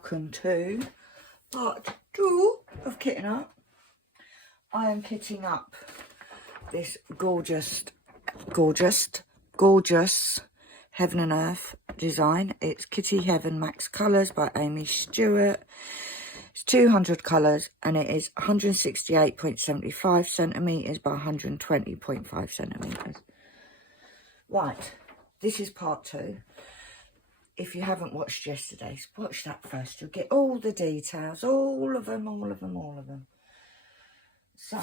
welcome to part 2 of kitting up. I am kitting up this gorgeous Heaven and Earth design. It's Kitty Heaven Max Colours by Amy Stewart. It's 200 colours and it is 168.75 centimetres by 120.5 centimetres. Right, this is part 2. If you haven't watched yesterday's, watch that first. You'll get all the details, all of them. So,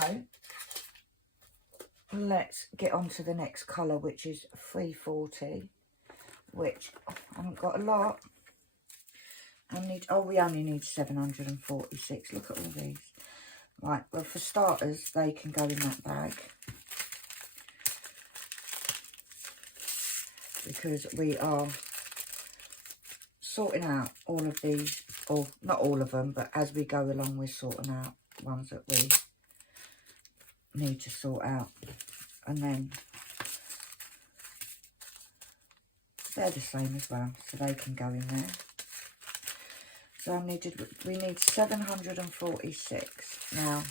let's get on to the next colour, which is 340, which I haven't got a lot. We only need 746. Look at all these. Right, well, for starters, they can go in that bag, because we are sorting out all of these, or not all of them, but as we go along we're sorting out ones that we need to sort out, and then they're the same as well, so they can go in there. So we need 746. Now,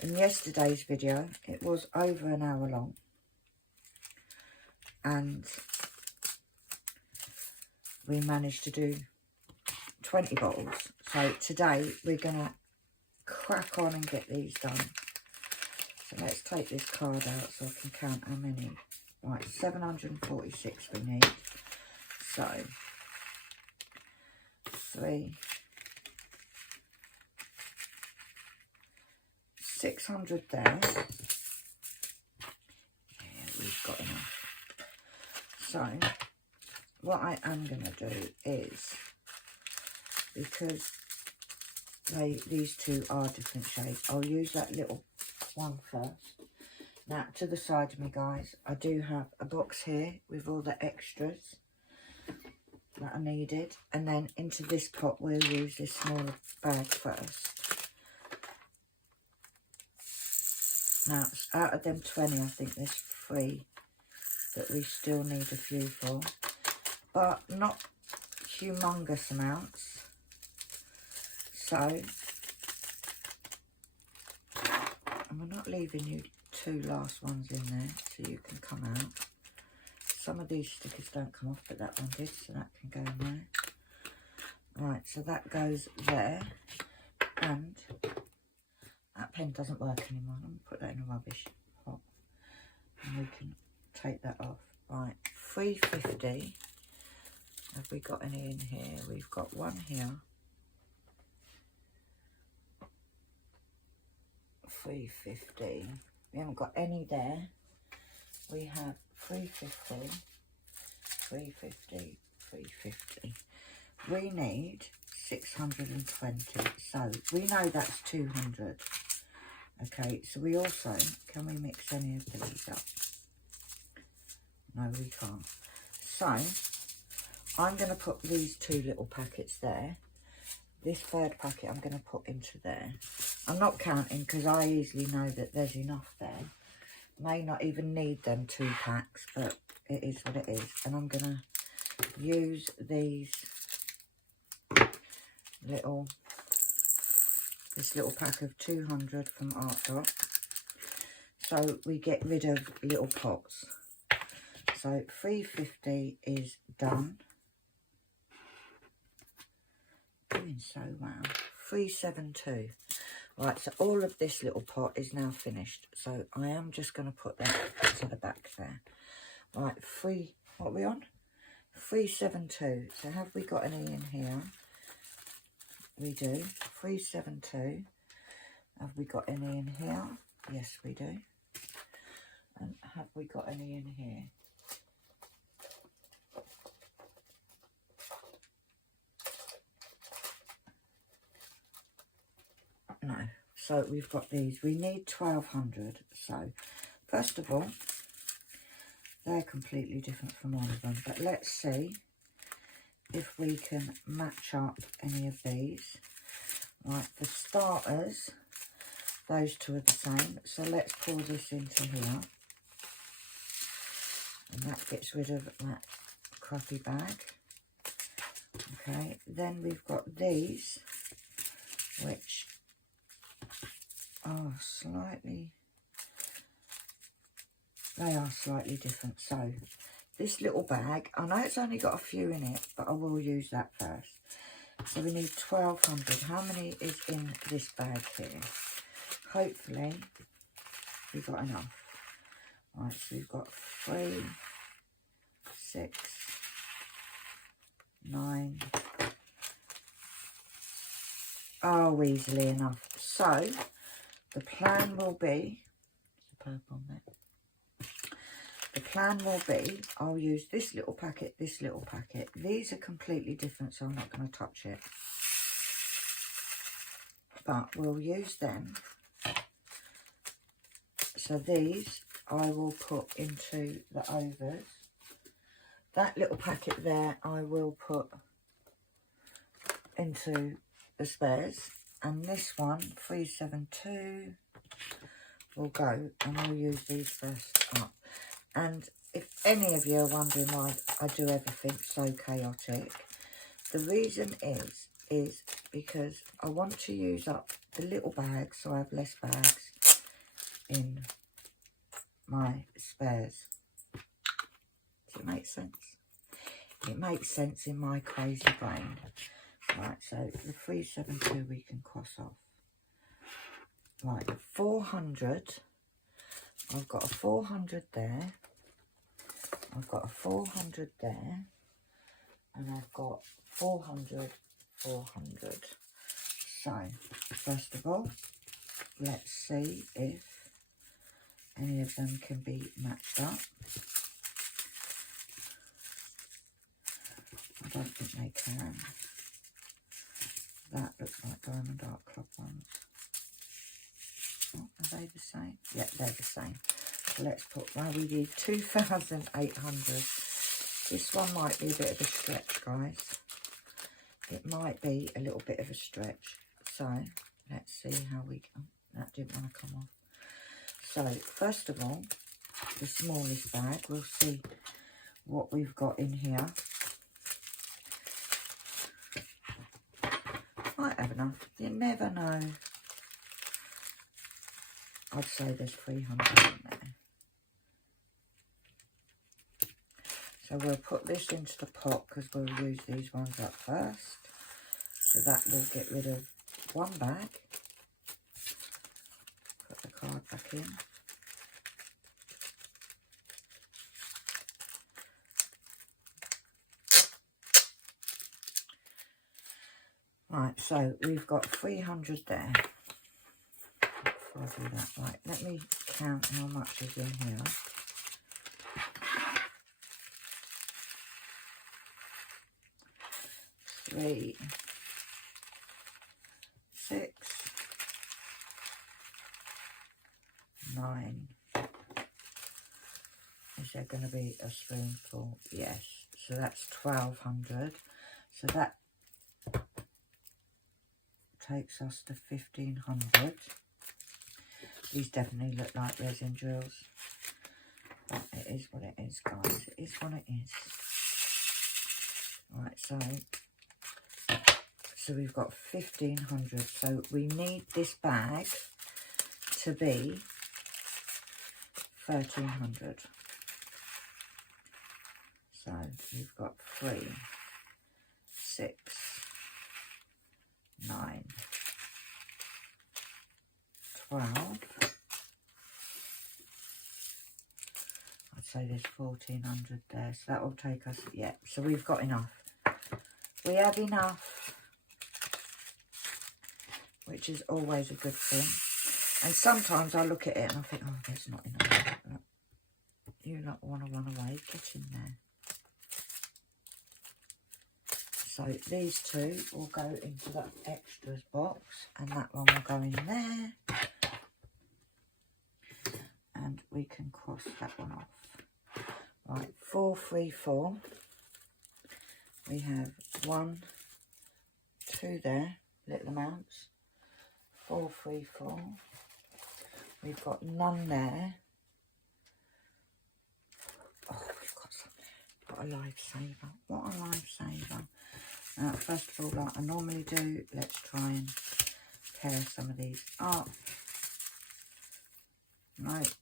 in yesterday's video it was over an hour long, and we managed to do 20 bottles. So today we're going to crack on and get these done. So let's take this card out so I can count how many. Right, 746 we need. So 600 there. Yeah, we've got enough. So what I am going to do is, because these two are different shades, I'll use that little one first. Now, to the side of me, guys, I do have a box here with all the extras that I needed. And then into this pot, we'll use this smaller bag first. Now, out of them 20, I think there's 3 that we still need a few for. But not humongous amounts. So, and we're not leaving you 2 last ones in there so you can come out. Some of these stickers don't come off, but that one did, so that can go in there. Right, so that goes there. And that pen doesn't work anymore. I'm going to put that in a rubbish pot. And we can take that off. Right, 350. Have we got any in here? We've got one here. 350. We haven't got any there. We have 350, 350, 350. We need 620. So we know that's 200. Okay, so we also, can we mix any of these up? No, we can't. So I'm going to put these 2 little packets there. This 3rd packet I'm going to put into there. I'm not counting because I easily know that there's enough there. May not even need them 2 packs, but it is what it is. And I'm going to use these this little pack of 200 from Art Dot. So we get rid of little pots. So 350 is done. Doing so well. 372. Right, so all of this little pot is now finished. So I am just going to put that to the back there. Right, what are we on? 372. So have we got any in here? We do. 372. Have we got any in here? Yes, we do. And have we got any in here? No. So we've got these. We need 1200. So first of all, they're completely different from all of them. But let's see if we can match up any of these. Right, for starters, those 2 are the same. So let's pour this into here. And that gets rid of that crappy bag. Okay, then we've got these, which are slightly different. So this little bag, I know it's only got a few in it, but I will use that first. So we need 1,200. How many is in this bag here? Hopefully we've got enough. Right, so we've got 3, 6, 9. Oh, easily enough. So the plan will be, the purple on there. The plan will be, I'll use this little packet, this little packet. These are completely different, so I'm not going to touch it. But we'll use them. So these I will put into the overs. That little packet there I will put into the spares. And this one, 372, will go, and we'll use these first up. And if any of you are wondering why I do everything so chaotic, the reason is because I want to use up the little bags so I have less bags in my spares. Does it make sense? It makes sense in my crazy brain. Right, so the 372 we can cross off. Right, 400. I've got a 400 there. I've got a 400 there. And I've got 400, 400. So, first of all, let's see if any of them can be matched up. I don't think they can. That looks like Diamond Art Club ones. Oh, are they the same? Yeah, they're the same. So let's put, well, we need 2,800. This one might be a bit of a stretch, guys. It might be a little bit of a stretch. So let's see how we go. That didn't want to come off. So first of all, the smallest bag, we'll see what we've got in here. Might have enough. You never know. I'd say there's 300 in there. So we'll put this into the pot because we'll use these ones up first. So that will get rid of one bag. Put the card back in. Right, so we've got 300 there. Before I do that, right, let me count how much is in here. 3, 6, 9. Is there going to be a spoonful? Yes. So that's 1,200. So that takes us to 1,500. These definitely look like resin drills. But it is what it is, guys. It is what it is. Right, so we've got 1,500. So we need this bag to be 1,300. So we've got 3, 6, 9, 12. I'd say there's 1,400 there. So that will take us, yeah. So we've got enough. We have enough, which is always a good thing. And sometimes I look at it and I think, oh, there's not enough. You not want to run away, get in there. So these two will go into that extras box, and that one will go in there. And we can cross that one off. Right, 4, 3, 4. We have 1, 2 there, little amounts. 4, 3, 4. We've got none there. Oh, we've got some there. What a lifesaver. What a lifesaver. Now, first of all, like I normally do, let's try and pair some of these up. Right.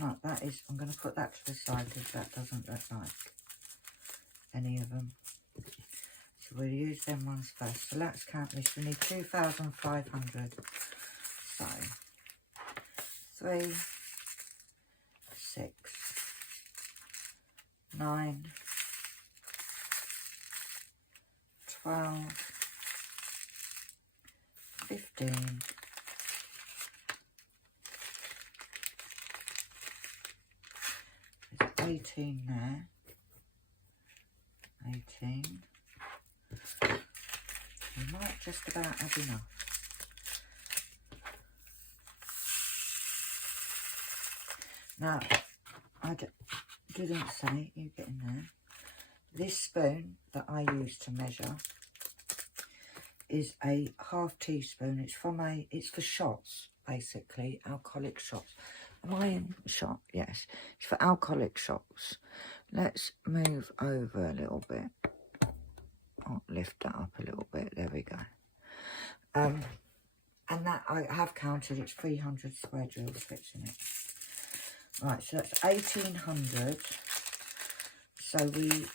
No, that is, I'm going to put that to the side because that doesn't look like any of them. So we'll use them ones first. So let's count this. We need 2,500. So 3, 6, 9, 12, 15, 18 there, 18, we might just about have enough. Now, I didn't say, you get in there, this spoon that I use to measure is a ½ teaspoon. It's for shots, basically, alcoholic shots. Am I in shot? Yes. It's for alcoholic shots. Let's move over a little bit. I'll lift that up a little bit. There we go. And that I have counted. It's 300 square drill bits in it. Right, so that's 1,800. So we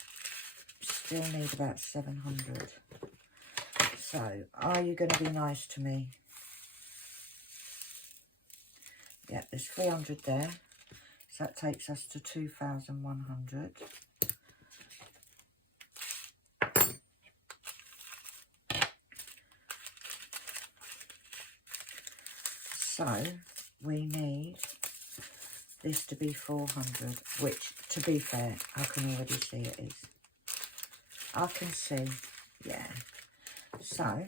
still need about 700. So, are you going to be nice to me? Yeah, there's 300 there. So that takes us to 2,100. So, we need this to be 400, which, to be fair, I can already see it is. I can see, yeah. So,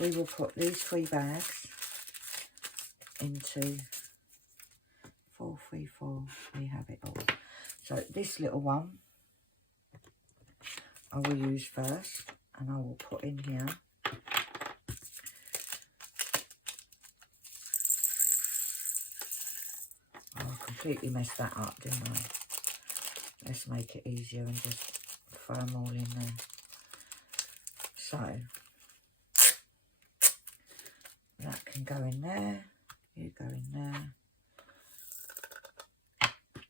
we will put these 3 bags into 434. We have it all. So, this little one, I will use first, and I will put in here. I completely messed that up, didn't I? Let's make it easier and just throw them all in there. So, that can go in there, you go in there.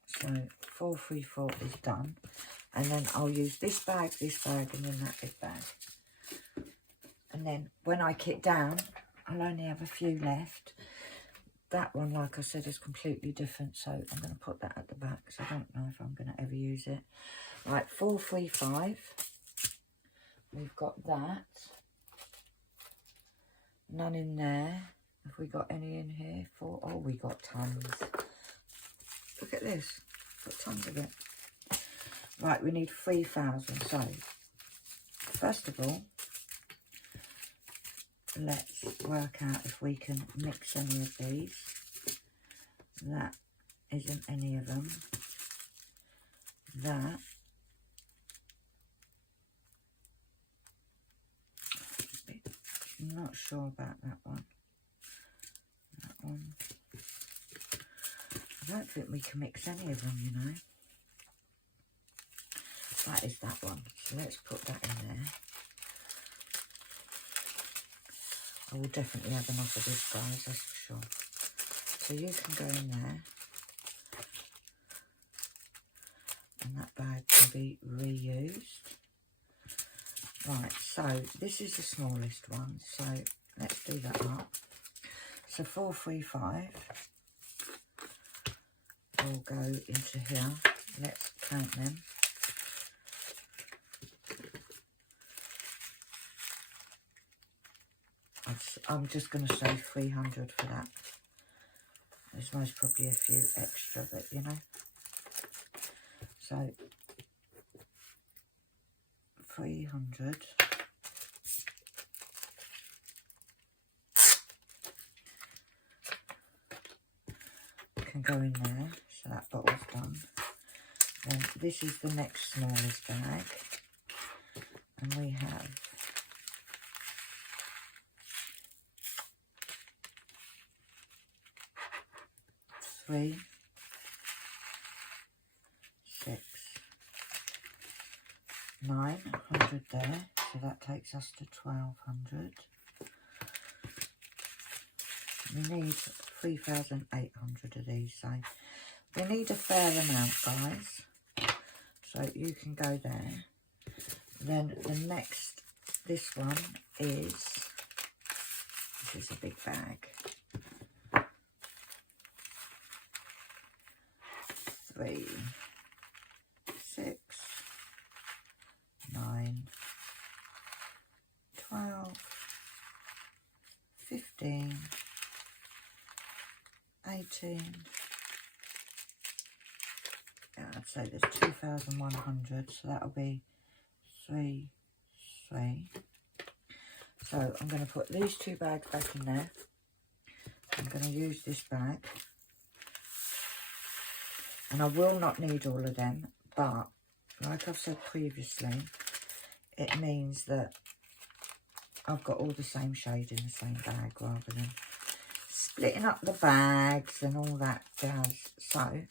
So, 434 is done. And then I'll use this bag, and then that big bag. And then when I kit down, I'll only have a few left. That one, like I said, is completely different, so I'm going to put that at the back, because I don't know if I'm going to ever use it. Right, 435. We've got that. None in there. Have we got any in here? Oh, we got tons. Look at this. Got tons of it. Right, we need 3,000. So, first of all, let's work out if we can mix any of these. That isn't any of them. That. I'm not sure about that one. That one. I don't think we can mix any of them, you know. That is that one. So let's put that in there. I will definitely have enough of this, guys, that's for sure. So you can go in there. And that bag can be reused. Right, so this is the smallest one. So let's do that up. So 435 will go into here. Let's count them. I'm just going to say 300 for that. There's most probably a few extra, but you know. So 300. Can go in there. So that bottle's done. Then this is the next smallest bag. And we have 3, 6, 900 there, so that takes us to 1200. We need 3,800 of these, so we need a fair amount, guys. So you can go there. Then the next, this one is, this is a big bag. 3, 6, 9, 12, 15, 18. Yeah, I'd say there's 2,100, so that'll be 3, 3. So I'm going to put these 2 bags back in there. I'm going to use this bag. And I will not need all of them, but like I've said previously, it means that I've got all the same shade in the same bag rather than splitting up the bags and all that jazz. So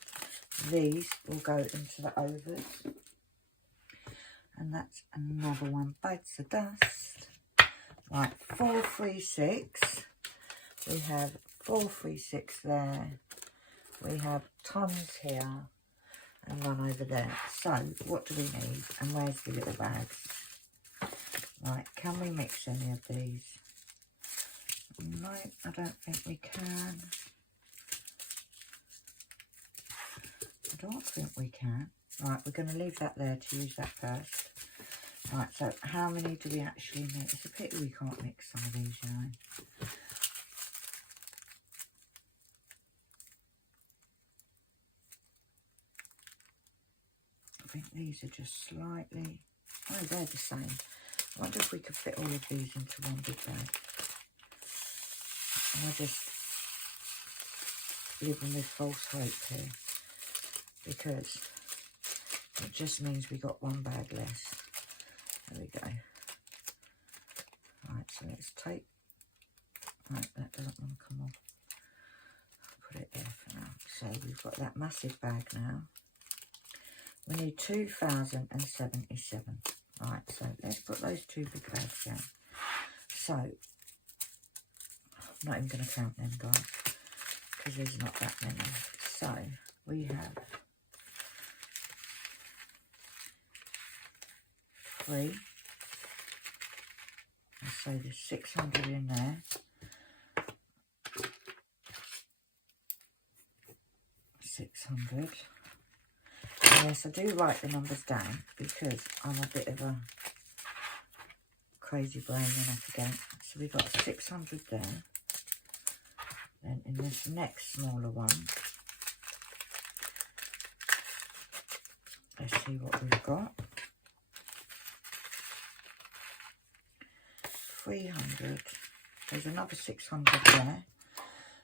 these will go into the overs. And that's another one bites the dust. Right, 4, 3, 6. We have 4, 3, 6 there. We have tons here and none over there. So what do we need? And where's the little bags? Right, can we mix any of these? No, I don't think we can. I don't think we can. Right, we're going to leave that there to use that first. Right, so how many do we actually need? It's a pity we can't mix some of these, you know. I think these are just slightly... Oh, they're the same. I wonder if we could fit all of these into one big bag. And I just living with false hope here, because it just means we got one bag less. There we go. Right, so let's take... Right, that doesn't want to come off. I'll put it there for now. So we've got that massive bag now. We need 2,077. Right, so let's put those 2 big bags down. So, I'm not even going to count them, guys, because there's not that many. So, we have 3. So there's 600 in there. 600. Yes, I do write the numbers down because I'm a bit of a crazy brain and I forget. So we've got 600 there. Then in this next smaller one, let's see what we've got. 300. There's another 600 there.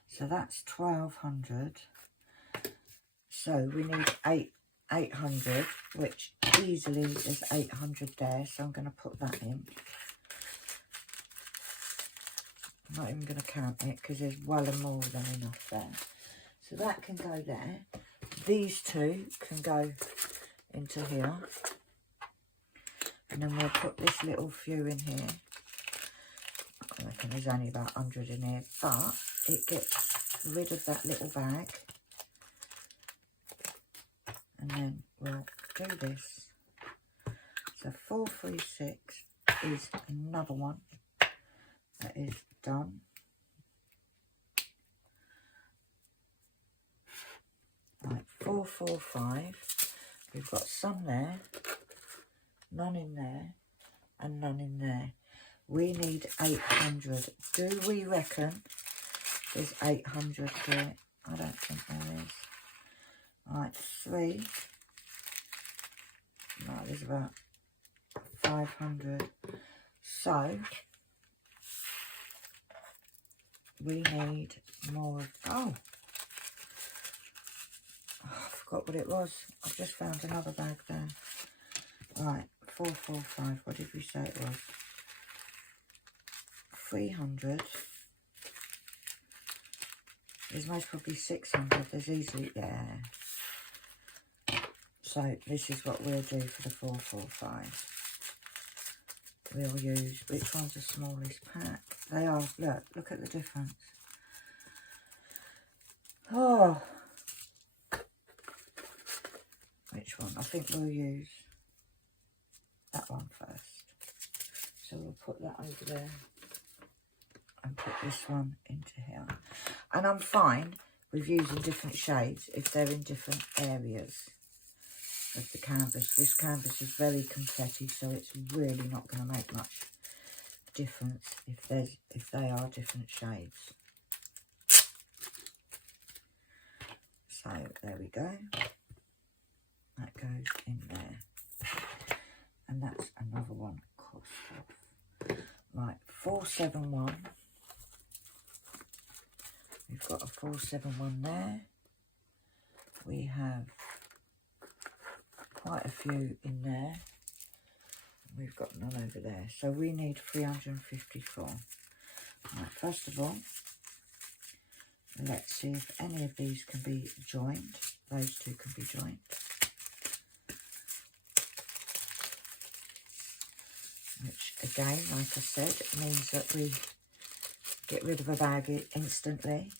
So that's 1,200. So we need 800, which easily is 800 there, so I'm going to put that in. I'm not even going to count it because there's well and more than enough there. So that can go there. These 2 can go into here. And then we'll put this little few in here. I reckon there's only about 100 in here, but it gets rid of that little bag. And then we'll do this. So 4, 3, 6 is another one that is done. Right, 4, 4, 5. We've got some there, none in there, and none in there. We need 800. Do we reckon there's 800 here? I don't think there is. Right, 3. No, there's about 500. So, we need more of... Oh, I forgot what it was. I've just found another bag there. Right, 4, 4, 5. What did we say it was? 300. There's most probably 600. There's easily there. So this is what we'll do for the 4, 4, 5. we'll use. Which one's the smallest pack? They are, look at the difference. Oh, which one? I think we'll use that one first. So we'll put that over there and put this one into here. And I'm fine with using different shades if they're in different areas of the canvas. This canvas is very confetti, so it's really not going to make much difference if they are different shades. So there we go. That goes in there. And that's another one crossed off. Right, 471. We've got a 471 there. We have quite a few in there. We've got none over there. So we need 354. Right, first of all, let's see if any of these can be joined. Those two can be joined. Which again, like I said, means that we get rid of a bag instantly.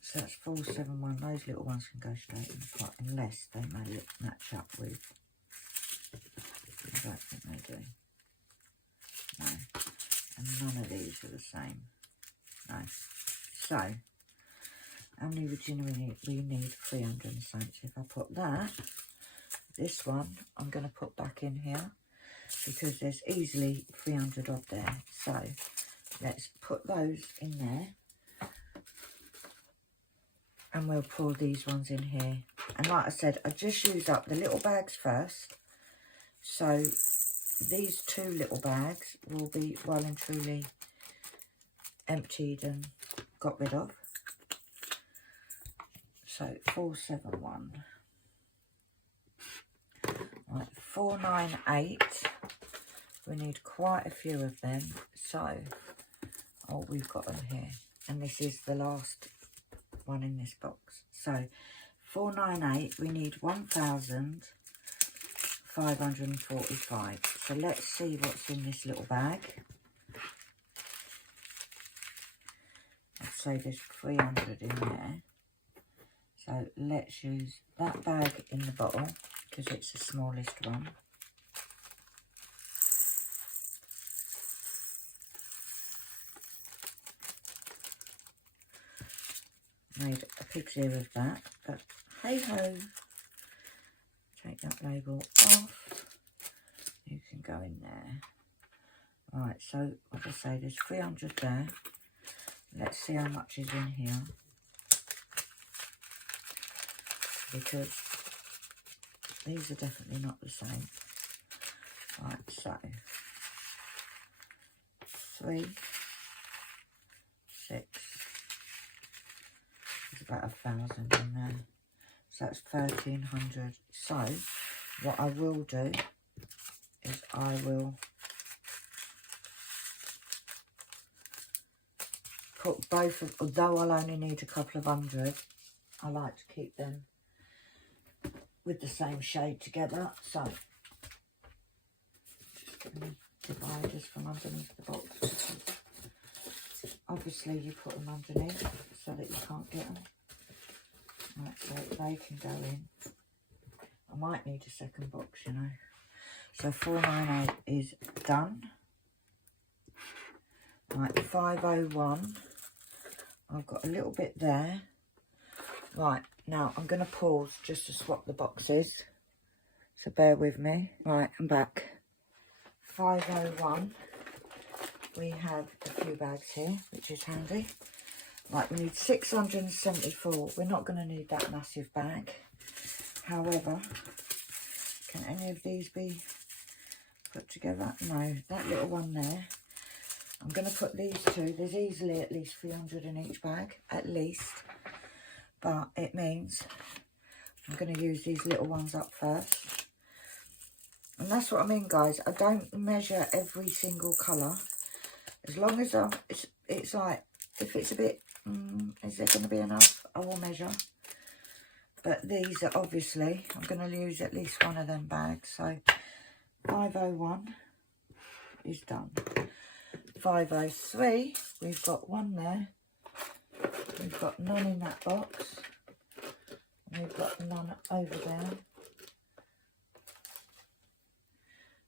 So that's 471. Those little ones can go straight in the pot unless they may match up with. I don't think they do. No. And none of these are the same. No. So, how many virginia we need? We need 300 and something. So if I put that, this one, I'm going to put back in here because there's easily 300 odd there. So, let's put those in there. And we'll pour these ones in here. And like I said, I just use up the little bags first. So these two little bags will be well and truly emptied and got rid of. So 471. Right, 498. We need quite a few of them. So, oh, we've got them here. And this is the last one in this box. So 498, we need 1,545. So let's see what's in this little bag. Let's say there's 300 in there. So let's use that bag in the bottle because it's the smallest one. Made a pig's ear of that, but hey ho, take that label off. You can go in there. Right, so like I say, there's 300 there. Let's see how much is in here, because these are definitely not the same. Right, so 3, 6. About 1,000 in there, so that's 1,300. So what I will do is I will put both of, although I'll only need a couple of hundred, I like to keep them with the same shade together. So just get the dividers from underneath the box. Obviously you put them underneath so that you can't get them. Right, so they can go in. I might need a second box, you know. So 498 is done. Right, 501. I've got a little bit there. Right, now I'm going to pause just to swap the boxes. So bear with me. Right, I'm back. 501. We have a few bags here, which is handy. Right, we need 674. We're not going to need that massive bag. However, can any of these be put together? No, that little one there. I'm going to put these two. There's easily at least 300 in each bag, at least. But it means I'm going to use these little ones up first. And that's what I mean, guys. I don't measure every single colour. As long as it's like, if it's a bit, is there going to be enough? I will measure. But these are obviously, I'm going to use at least one of them bags. So 501 is done. 503, we've got one there. We've got none in that box. And we've got none over there.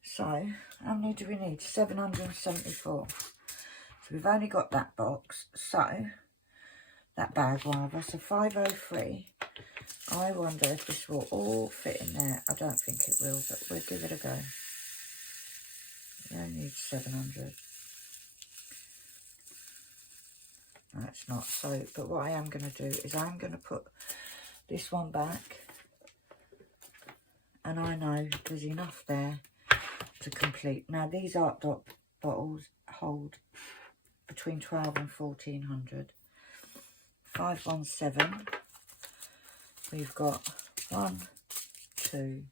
So, how many do we need? 774. So we've only got that box. So, that bag rather. So 503. I wonder if this will all fit in there. I don't think it will, but we'll give it a go. We only need 700. No, it's not. So, but what I am going to do is I'm going to put this one back. And I know there's enough there to complete. Now, these art dot bottles hold between 12 and 1400. 517. We've got 1, 2,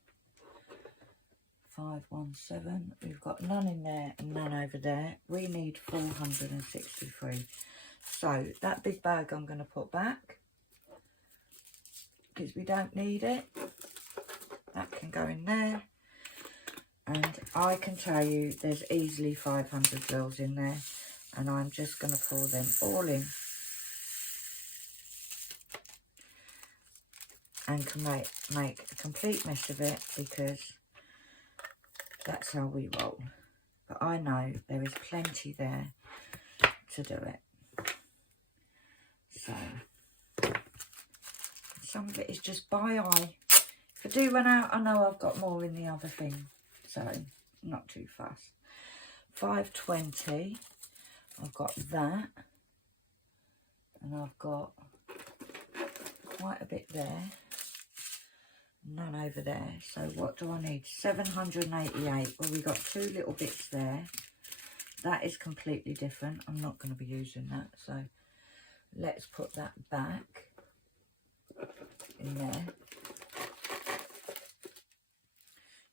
517. We've got none in there and none over there. We need 463. So that big bag I'm going to put back because we don't need it. That can go in there. And I can tell you there's easily 500 bills in there. And I'm just going to pour them all in. And can make a complete mess of it because that's how we roll. But I know there is plenty there to do it. So, some of it is just by eye. If I do run out, I know I've got more in the other thing. So, not too fast. 520. I've got that. And I've got quite a bit there. None over there. So what do I need? 788. Well, we got 2 little bits there. That is completely different. I'm not going to be using that. So let's put that back in there.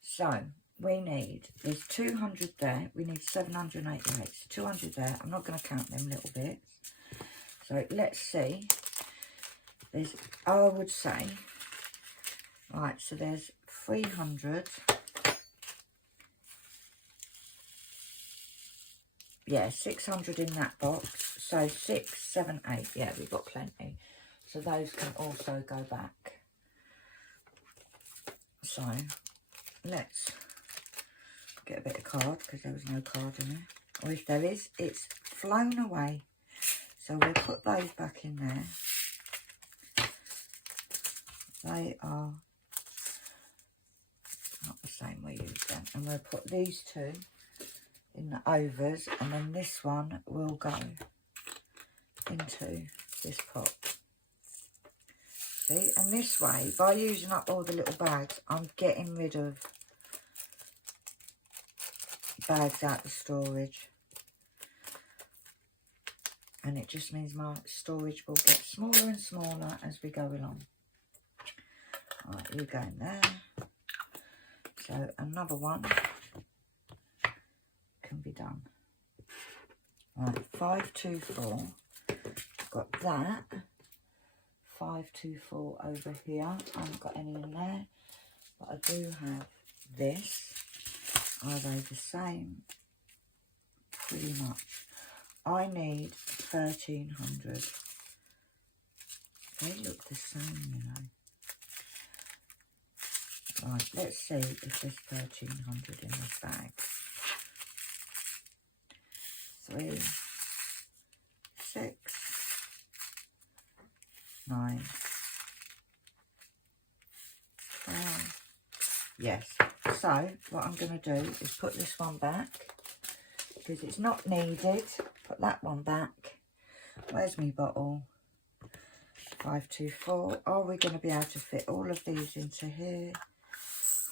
So we need, there's 200 there. We need 788. So 200 there. I'm not going to count them little bits. So let's see. There's, I would say, right, so there's 300. Yeah, 600 in that box. So 6, 7, 8. Yeah, we've got plenty. So those can also go back. So let's get a bit of card because there was no card in there. Or if there is, it's flown away. So we'll put those back in there. They are not the same we used them. And we'll put these 2 in the overs, and then this one will go into this pot. See, and this way, by using up all the little bags, I'm getting rid of bags out of storage. And it just means my storage will get smaller and smaller as we go along. Right, you go in there. So another one can be done. Right, 524. Got that. 524 over here. I haven't got any in there, but I do have this. Are they the same? Pretty much. I need 1300. They look the same, you know. Right, let's see if there's 1300 in this bag. 3, 6, 9, 12. Yes. So what I'm going to do is put this one back because it's not needed. Put that one back. Where's my bottle? 524. Are we going to be able to fit all of these into here?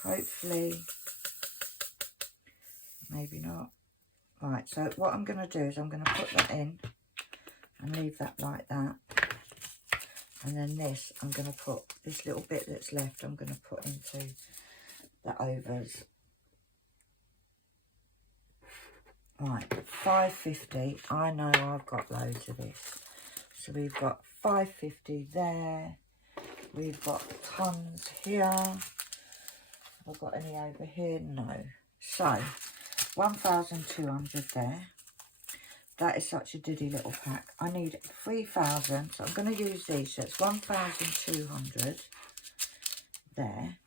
Hopefully. Maybe not. Right, so what I'm going to do is I'm going to put that in and leave that like that. And then this, I'm going to put this little bit that's left, I'm going to put into the overs. Right, 550. I know I've got loads of this. So we've got 550 there. we've got tons here. Have I got any over here? No. So 1,200 there. That is such a diddy little pack. I need 3,000, so I'm going to use these. So it's 1,200 there.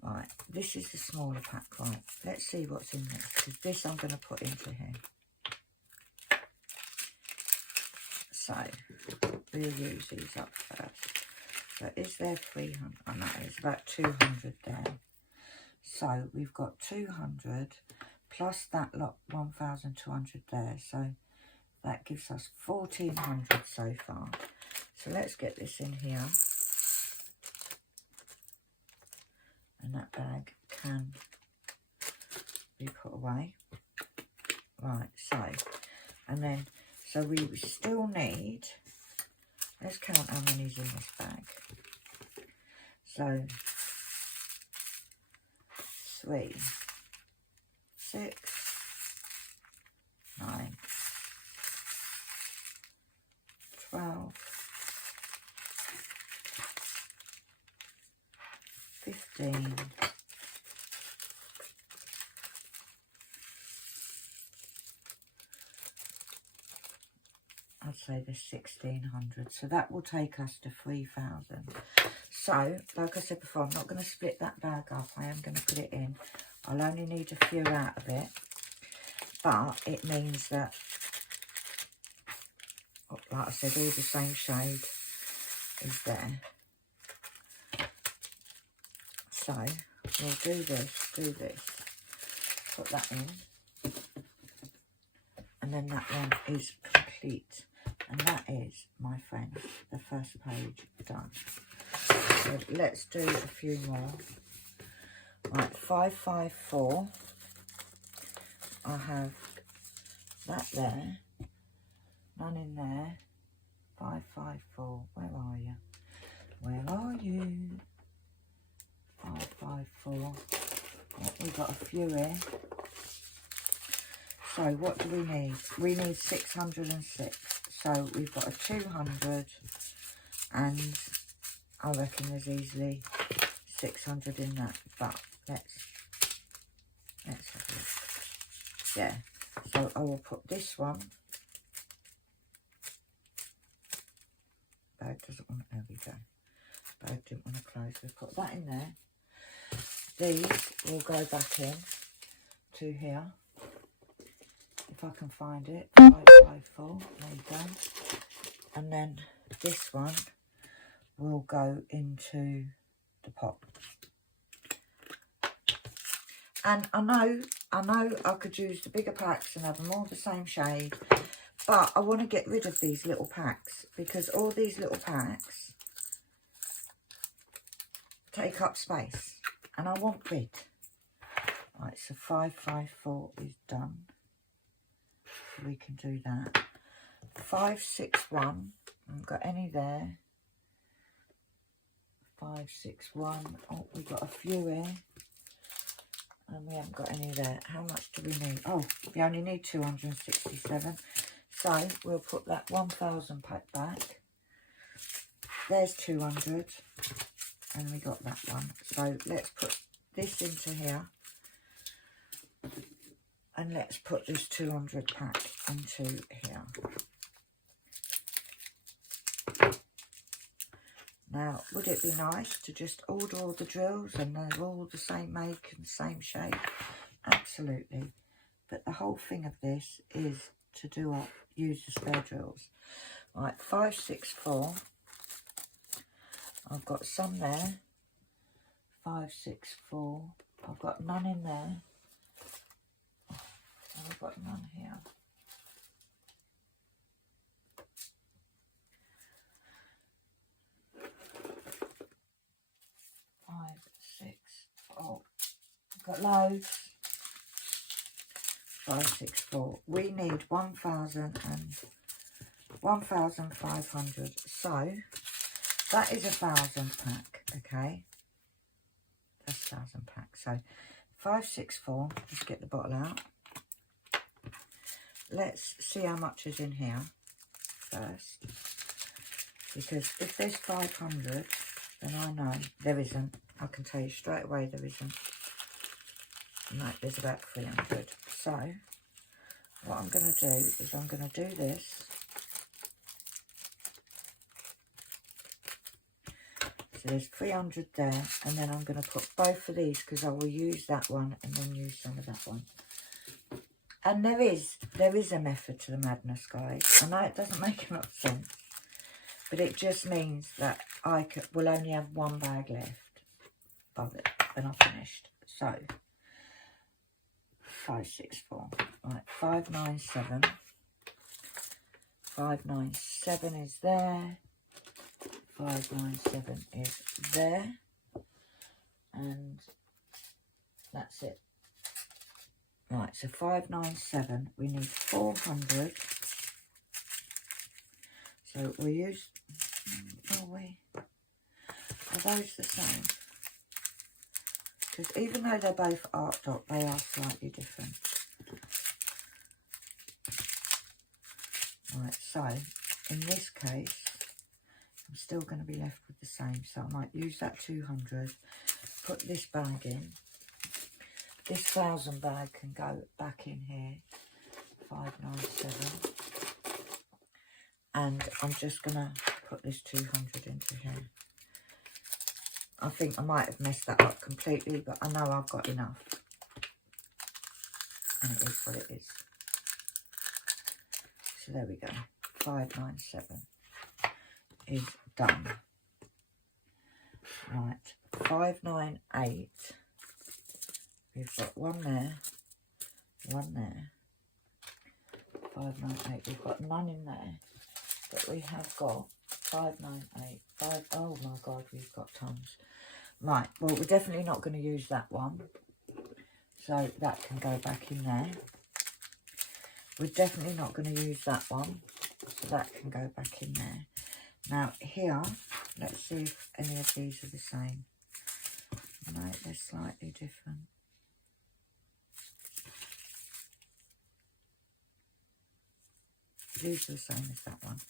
Right, this is the smaller pack. Right, let's see what's in this, because this I'm going to put into here. So we'll use these up first. So is there 300? Oh no, it's about 200 there. So we've got 200 plus that lot, 1,200 there. So that gives us 1,400 so far. So let's get this in here. And that bag can be put away. Right, so, and then, so we still need, let's count how many's in this bag. So, 3, 6, 9, 12, 15, I'd say there's 1,600, so that will take us to 3,000. So, like I said before, I'm not going to split that bag up. I am going to put it in. I'll only need a few out of it, but it means that, like I said, all the same shade is there. So, we'll do this, put that in, and then that one is complete. And that is, my friends, the first page done. So let's do a few more. Right, 554. I have that there, none in there. 554. Where are you? Where are you? 554. Oh, we've got a few here. So what do we need? We need 606. So we've got a 200, and I reckon there's easily 600 in that. But let's have a look. Yeah. So I will put this one. Bag doesn't want. There we go. Bag didn't want to close. We'll put that in there. These will go back in to here. If I can find it, 554, there you go. And then this one will go into the pot. And I know I could use the bigger packs and have them all the same shade, but I want to get rid of these little packs, because all these little packs take up space, and I want rid. Right, so 554 is done. We can do that. 561, I haven't got any there. 561, oh, we've got a few here, and we haven't got any there. How much do we need? Oh, we only need 267, so we'll put that 1,000 pack back. There's 200, and we got that one. So let's put this into here. And let's put this 200 pack into here. Now, would it be nice to just order all the drills and they're all the same make and same shape? Absolutely. But the whole thing of this is to use the spare drills. Right, 564. I've got some there. 564. I've got none in there. I've got none here. Five, six, oh, I've got loads. 564. We need 1,000 and 1,500. So that is 1,000 pack. Okay, that's 1,000 pack. So 564. Let's get the bottle out. Let's see how much is in here first. Because if there's 500, then I know there isn't. I can tell you straight away there isn't. No, there's about 300. So what I'm going to do is I'm going to do this. So there's 300 there, and then I'm going to put both of these because I will use that one and then use some of that one. And there is a method to the madness, guys. I know it doesn't make a lot of sense, but it just means that I will only have one bag left of it when I've finished. So 564, right, 597. 597 is there. 597 is there, and that's it. Right, so 597, we need 400. So we use, are those the same? Because even though they're both art dot, they are slightly different. Right, so in this case, I'm still going to be left with the same. So I might use that 200, put this bag in. This 1000 bag can go back in here, 597. And I'm just going to put this 200 into here. I think I might have messed that up completely, but I know I've got enough. And it is what it is. So there we go. 597 is done. Right, 598. We've got one there, one there. 598. We've got none in there, but we have got 598. Oh my God, we've got tons. Right, well, we're definitely not going to use that one, so that can go back in there. We're definitely not going to use that one, so that can go back in there. Now here, let's see if any of these are the same. No, they're slightly different. These are the same as that one.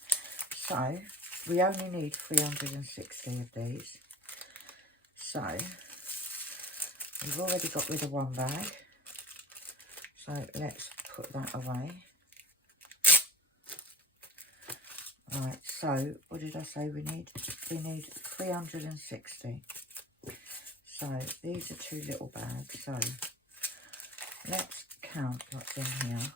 So we only need 360 of these. So we've already got rid of one bag. So let's put that away. Right, so what did I say we need? We need 360. So these are two little bags. So let's count what's in here.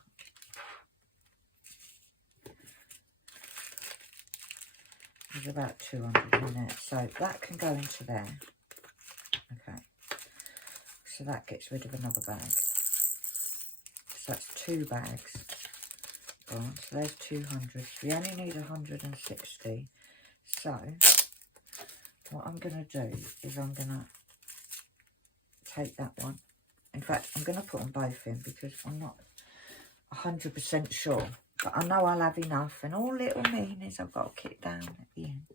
There's about 200 in there. So that can go into there. Okay. So that gets rid of another bag. So that's 2 bags. So there's 200. We only need 160. So what I'm going to do is I'm going to take that one. In fact, I'm going to put them both in because I'm not 100% sure. But I know I'll have enough. And all it'll mean is I've got to kick down at the end,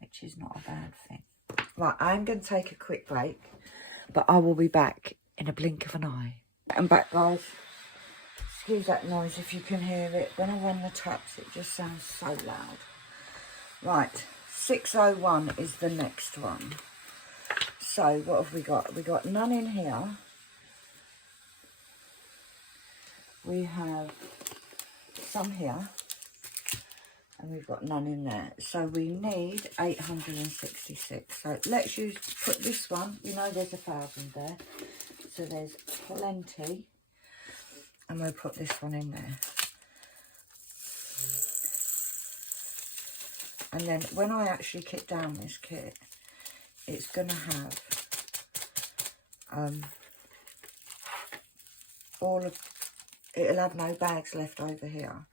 which is not a bad thing. Right, I'm going to take a quick break, but I will be back in a blink of an eye. I'm back, guys. Excuse that noise if you can hear it. When I run the taps, it just sounds so loud. Right, 601 is the next one. So what have we got? We got none in here. We have some here. And we've got none in there. So we need 866. So let's put this one. You know there's 1,000 there. So there's plenty. And we'll put this one in there. And then when I actually kit down this kit, it's going to have it'll have no bags left over here.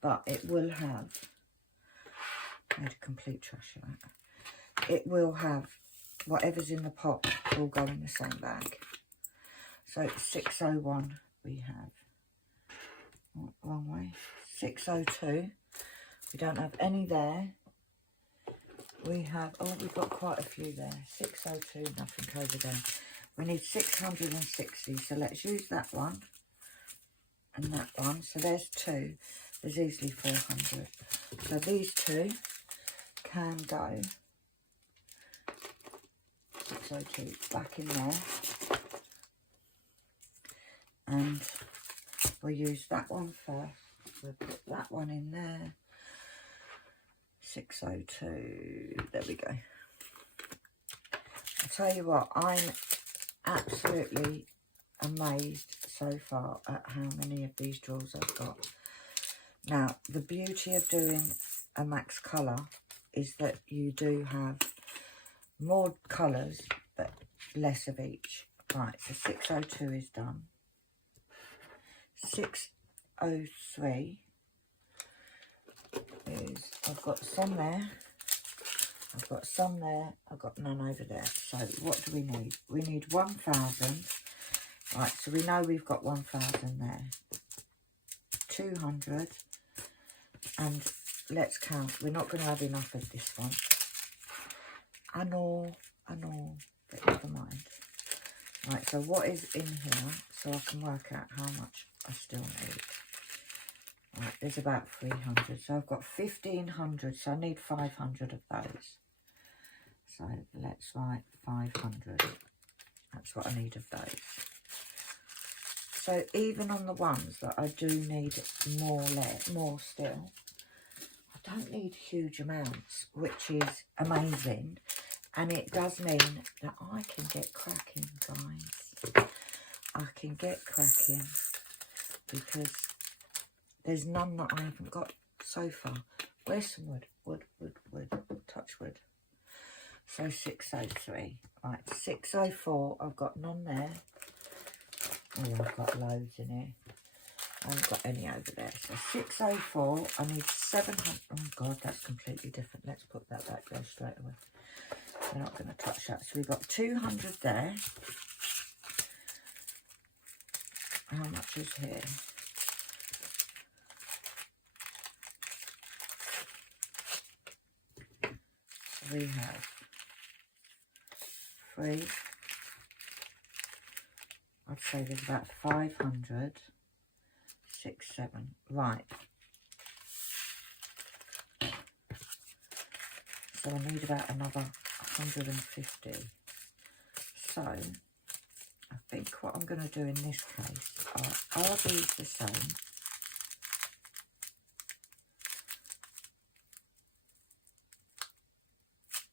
But it will have, made a complete trash of that. It will have whatever's in the pot will go in the same bag. So 601 we have. Oh, wrong way. 602. We don't have any there. We have, oh, we've got quite a few there. 602, nothing over there. We need 660. So let's use that one and that one. So there's 2. There's easily 400. So these two can go 602 back in there. And we'll use that one first. We'll put that one in there. 602. There we go. I'll tell you what, I'm absolutely amazed so far at how many of these drawers I've got. Now, the beauty of doing a max colour is that you do have more colours but less of each. Right, so 602 is done. 603 is, I've got some there, I've got some there, I've got none over there. So what do we need? We need 1,000. Right, so we know we've got 1,000 there. 200. And let's count. We're not going to have enough of this one. I know, but never mind. Right, so what is in here so I can work out how much I still need. Right, there's about 300. So I've got 1,500. So I need 500 of those. So let's write 500. That's what I need of those. So even on the ones that I do need more still, I don't need huge amounts, which is amazing. And it does mean that I can get cracking, guys. I can get cracking because there's none that I haven't got so far. Where's some wood? Wood. Touch wood. So 603. Right, 604. I've got none there. Oh, I've got loads in here. I haven't got any over there. So 604. I need 700. Oh, God, that's completely different. Let's put that back there straight away. We're not going to touch that. So we've got 200 there. How much is here? We have 3. I'd say there's about 500. 6, 7. Right. So I need about another 150. So I think what I'm going to do in this case are these the same?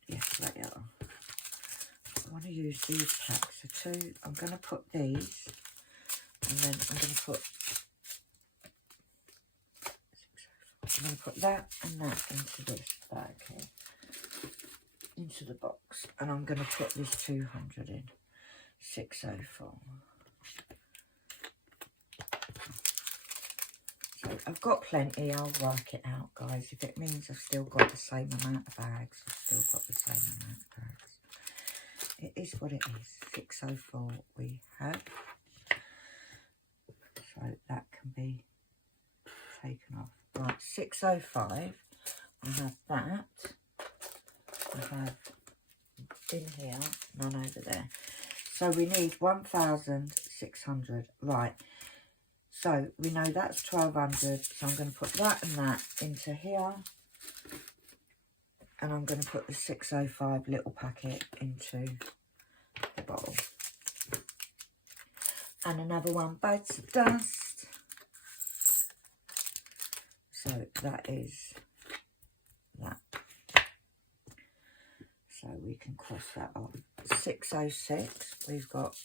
Yes, they are. I want to use these packs. So 2, I'm going to put these, and then I'm going to put that and that into this bag here, into the box, and I'm going to put this 200 in. 604. So I've got plenty. I'll work it out, guys. If it means I've still got the same amount of bags, I've still got the same amount of bags. It is what it is. 604 we have. So that can be taken off. Right, 605. I have that. I have in here, none over there. So we need 1,600. Right. So we know that's 1,200. So I'm going to put that and that into here. And I'm going to put the 605 little packet into the bottle. And another one bites the dust. So that is that. So we can cross that off. 606, we've got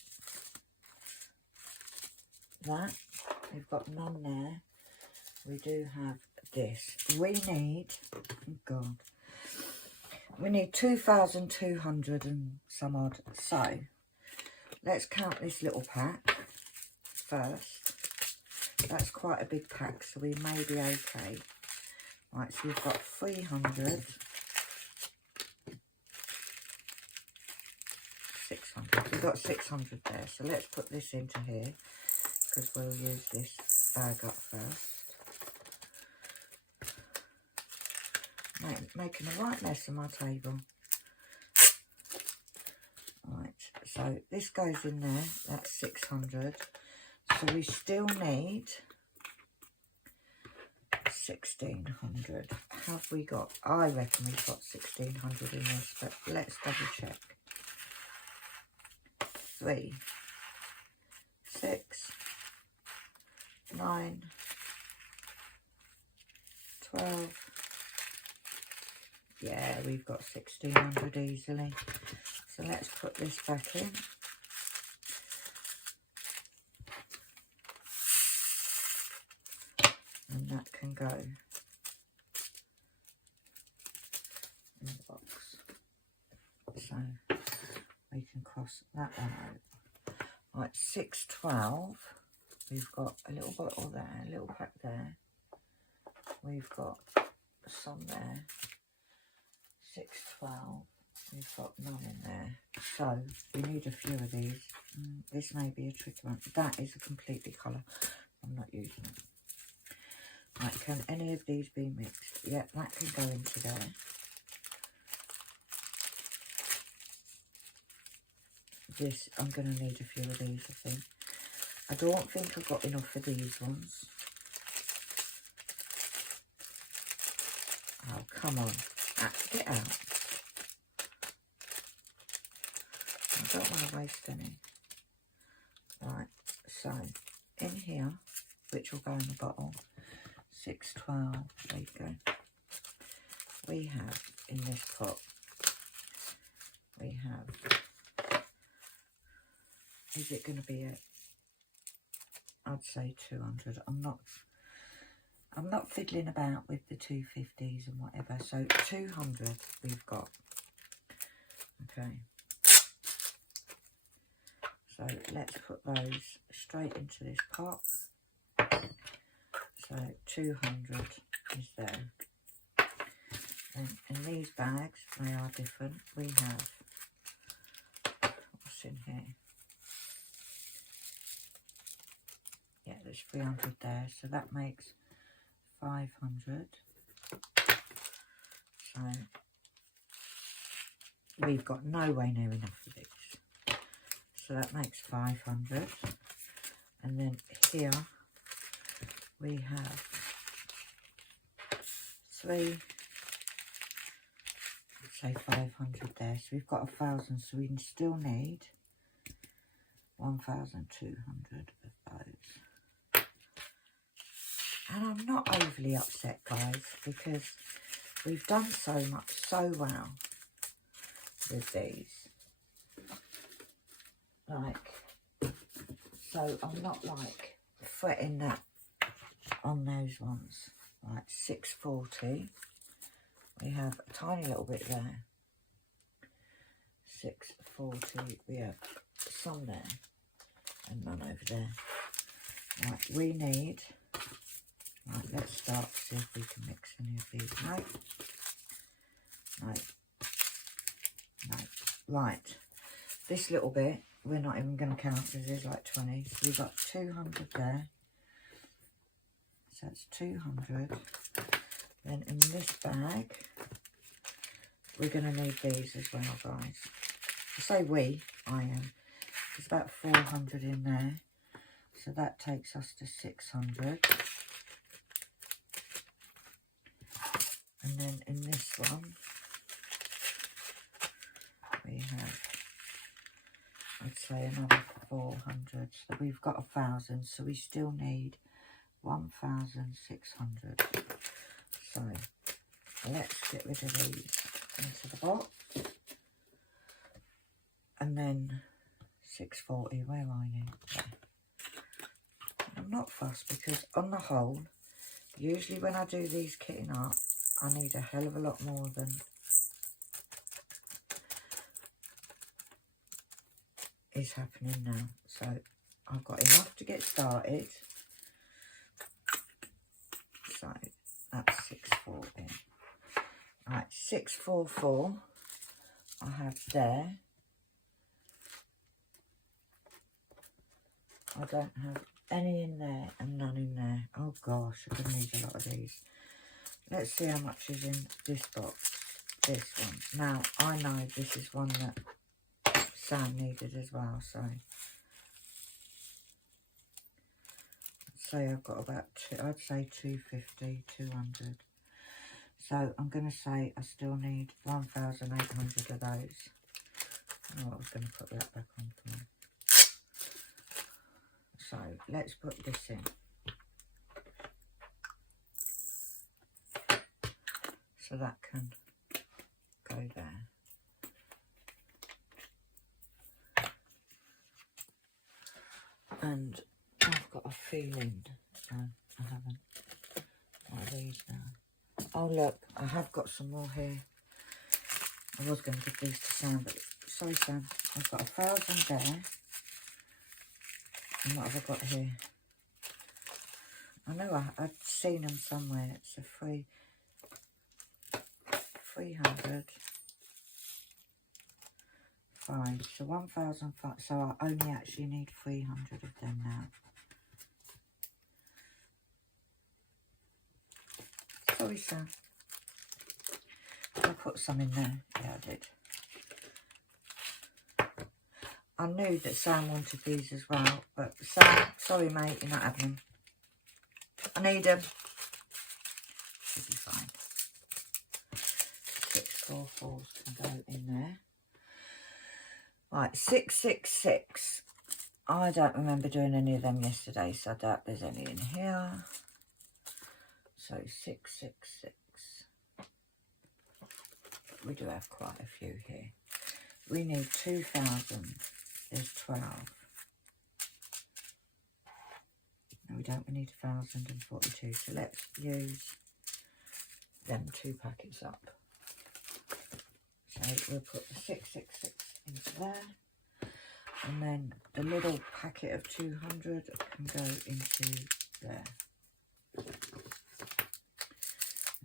that. We've got none there. We do have this. We need, oh God, we need 2,200 and some odd. So let's count this little pack first. That's quite a big pack, so we may be okay. Right, so we've got 300. 600. So we've got 600 there. So let's put this into here because we'll use this bag up first. Making a right mess of my table. Right, so this goes in there. That's 600. So we still need 1600. Have we got? I reckon we've got 1600 in this, but let's double check. 3, 6, 9, 12. Yeah, we've got 1600 easily. So let's put this back in. And that can go in the box. So we can cross that one out. Right, 612. We've got a little bottle there, a little pack there. We've got some there. 612. We've got none in there. So we need a few of these. This may be a tricky one. That is a completely colour. I'm not using it. Right, can any of these be mixed? Yeah, that can go into there. This, I'm going to need a few of these, I think. I don't think I've got enough of these ones. Oh, come on. Get out. I don't want to waste any. Right, so in here, which will go in the bottle, 612, there you go. We have, in this pot, we have, is it going to be I'd say 200. I'm not fiddling about with the 250s and whatever. So 200 we've got. Okay. So let's put those straight into this pot. So 200 is there. And in these bags, they are different. We have, what's in here? Yeah, there's 300 there. So that makes 500. So we've got no way near enough of these. So that makes 500. And then here we have 3, say 500 there. So we've got 1,000. So we can still need 1,200 of those. And I'm not overly upset, guys, because we've done so much, so well with these. Like, so I'm not like fretting that on those ones. Right, 640. We have a tiny little bit there. 640. We have some there and none over there. Right, we need. Right, let's start, see if we can mix any of these. No. No. No. Right. This little bit, we're not even going to count because there's like 20. So we've got 200 there. So that's 200. Then in this bag, we're going to need these as well, guys. I say we, I am. There's about 400 in there. So that takes us to 600. And then in this one, we have, I'd say another 400. So we've got 1,000. So we still need 1,600. So let's get rid of these into the box. And then 640, where are you? There. I'm not fussed because on the whole, usually when I do these kitting up, I need a hell of a lot more than is happening now. So I've got enough to get started. So that's 640. Right, 644 I have there. I don't have any in there and none in there. Oh gosh, I'm going to need a lot of these. Let's see how much is in this box. This one. Now, I know this is one that Sam needed as well, so say I've got about I'd say 250, 200. So I'm going to say I still need 1,800 of those. Oh, I was going to put that back on for me. So let's put this in. So that can go there. And I've got a feeling, so I haven't. What are these now? Oh look, I have got some more here. I was going to give these to Sam, but sorry Sam, I've got 1,000 there. And what have I got here? I know I've seen them somewhere. It's a 300. Fine, so 1,005. So I only actually need 300 of them now. Sorry, Sam. Did I put some in there? Yeah, I did. I knew that Sam wanted these as well, but Sam, sorry mate, you're not having them. I need them. Should be fine. 644s can go in there. Right, 666. I don't remember doing any of them yesterday, so I doubt there's any in here. So 666. We do have quite a few here. We need 2,000. There's 12. No, we don't. We need 1,042. So let's use them 2 packets up. So we'll put the 666 into there. And then the little packet of 200 can go into there. In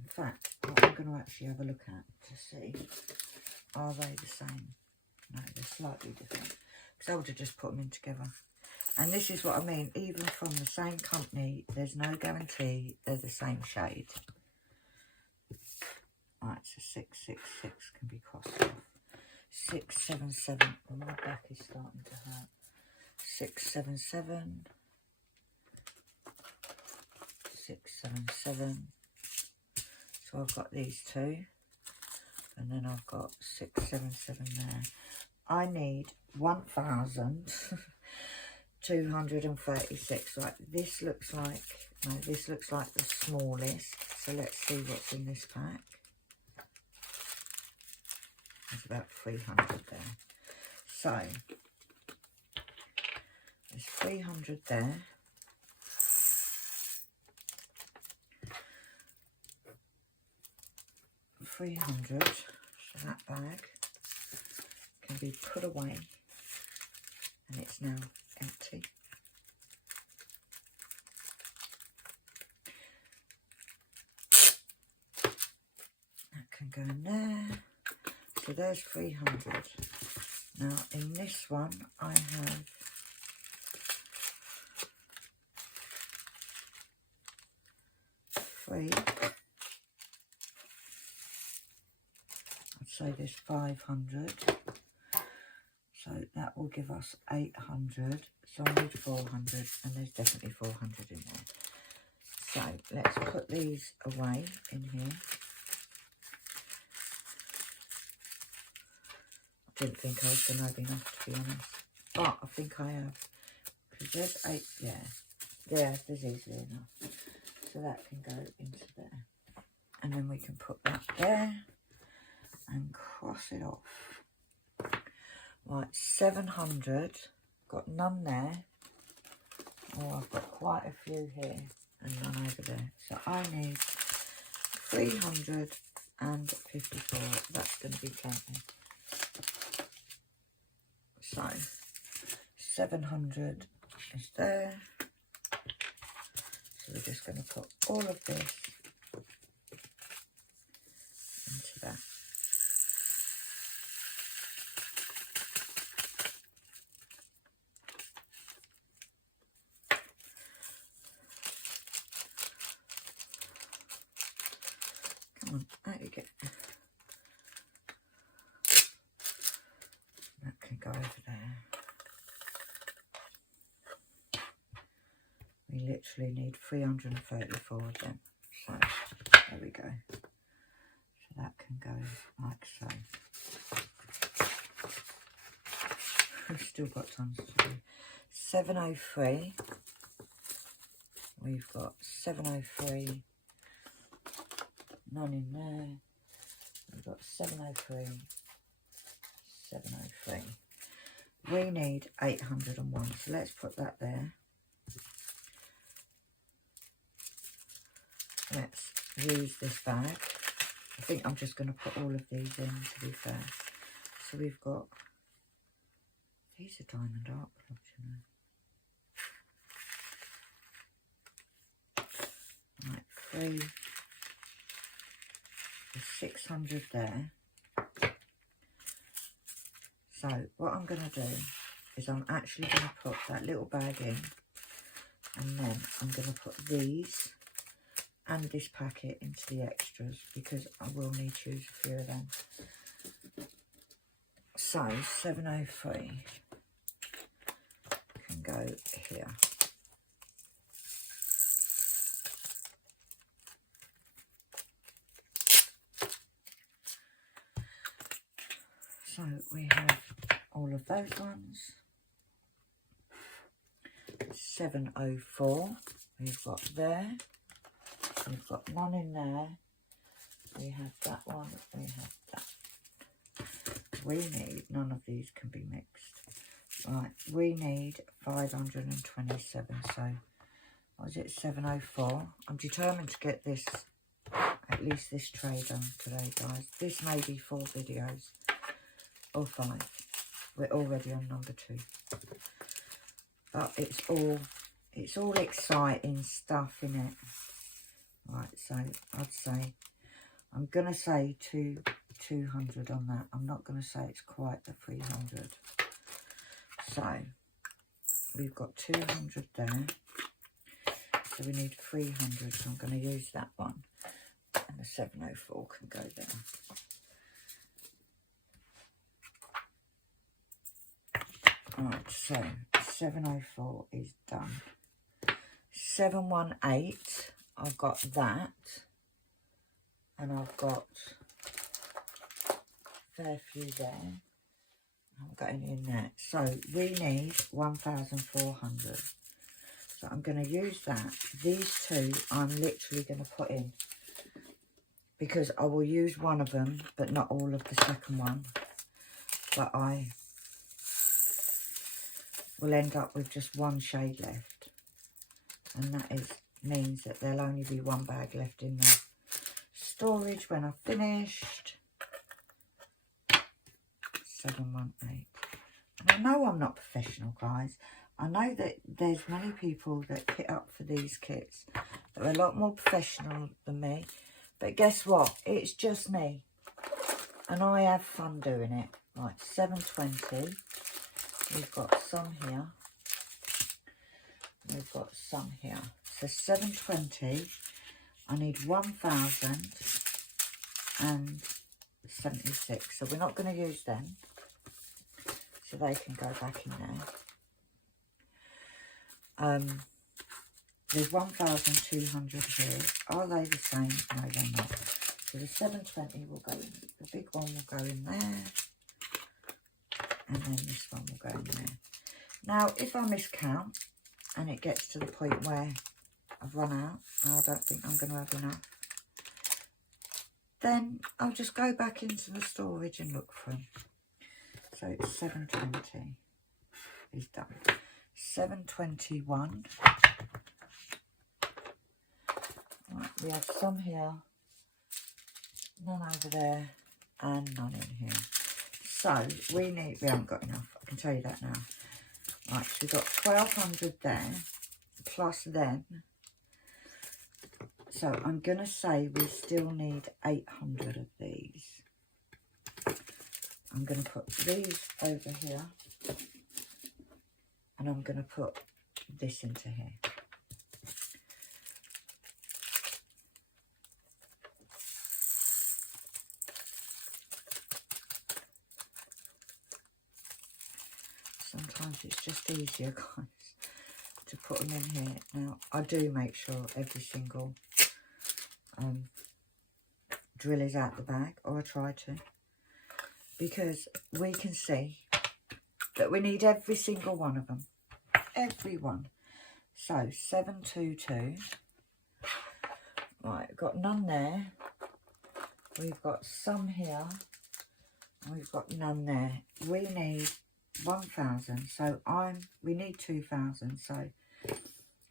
fact, what I'm going to actually have a look at to see, are they the same? No, they're slightly different. Because I would have just put them in together. And this is what I mean, even from the same company, there's no guarantee they're the same shade. Right, so 666 can be crossed off. 677, and my back is starting to hurt. 677. 677. So I've got these two. And then I've got 677 there. I need 1,236. Right, this looks like, no, this looks like the smallest. So let's see what's in this pack. There's about 300 there. So, there's 300 there. $300, so that bag can be put away, and it's now empty. That can go in there. So there's 300. Now in this one I have three. I'd say there's 500. So that will give us 800. So I need 400, and there's definitely 400 in there. So let's put these away in here. I didn't think I was going to have enough, to be honest, but I think I have, because there's 8, yeah, there's easily enough, so that can go into there, and then we can put that there and cross it off. Right, 700, got none there. Oh, I've got quite a few here and none over there, so I need 354. That's going to be plenty. So 700 is there. So we're just going to put all of this into that. Come on, out you get. That can go over there. We literally need 334 of them. So there we go. So that can go like so. We've still got tons to do. 703. We've got 703. None in there. We've got 703. 703. We need 801. So let's put that there. Let's use this bag. I think I'm just going to put all of these in, to be fair. So we've got, these are diamond art blobs, you know. Right, 3, there's 600 there. So what I'm going to do is I'm actually going to put that little bag in, and then I'm going to put these and this packet into the extras, because I will need to use a few of them. So 703 can go here. So we have all of those ones. 704 we've got there. We've got none in there. We have that one. We have that. We need, none of these can be mixed. Right, we need 527. So, what is it? 704. I'm determined to get this, at least this tray done today, guys. This may be 4 videos or 5. We're already on number 2. But it's all exciting stuff, in it. Right, so I'd say, I'm going to say 200 on that. I'm not going to say it's quite the 300. So, we've got 200 there. So we need 300, so I'm going to use that one. And the 704 can go there. Right, so 704 is done. 718, I've got that. And I've got a fair few there. I haven't got any in there. So we need 1,400. So I'm going to use that. These two I'm literally going to put in, because I will use one of them, but not all of the second one. But I will end up with just one shade left. And that means that there'll only be one bag left in the storage when I've finished. 718. And I know I'm not professional, guys. I know that there's many people that kit up for these kits that are a lot more professional than me. But guess what? It's just me. And I have fun doing it. Right, 720. We've got some here. We've got some here. So 720. I need 1,076. So we're not going to use them. So they can go back in there. There's 1,200 here. Are they the same? No, they're not. So the 720 will go in. The big one will go in there. And then this one will go in there. Now, if I miscount and it gets to the point where I've run out, I don't think I'm going to have enough, then I'll just go back into the storage and look for them. So it's 720 is done. 721. Right, we have some here, none over there, and none in here. So we haven't got enough, I can tell you that now. Right, so we've got 1,200 there, plus them. So I'm going to say we still need 800 of these. I'm going to put these over here. And I'm going to put this into here. Sometimes it's just easier, guys, to put them in here. Now, I do make sure every single drill is out the bag, or I try to, because we can see that we need every single one of them. Every one. So, 722. Right, got none there. We've got some here. We've got none there. We need 1,000. So we need 2,000. So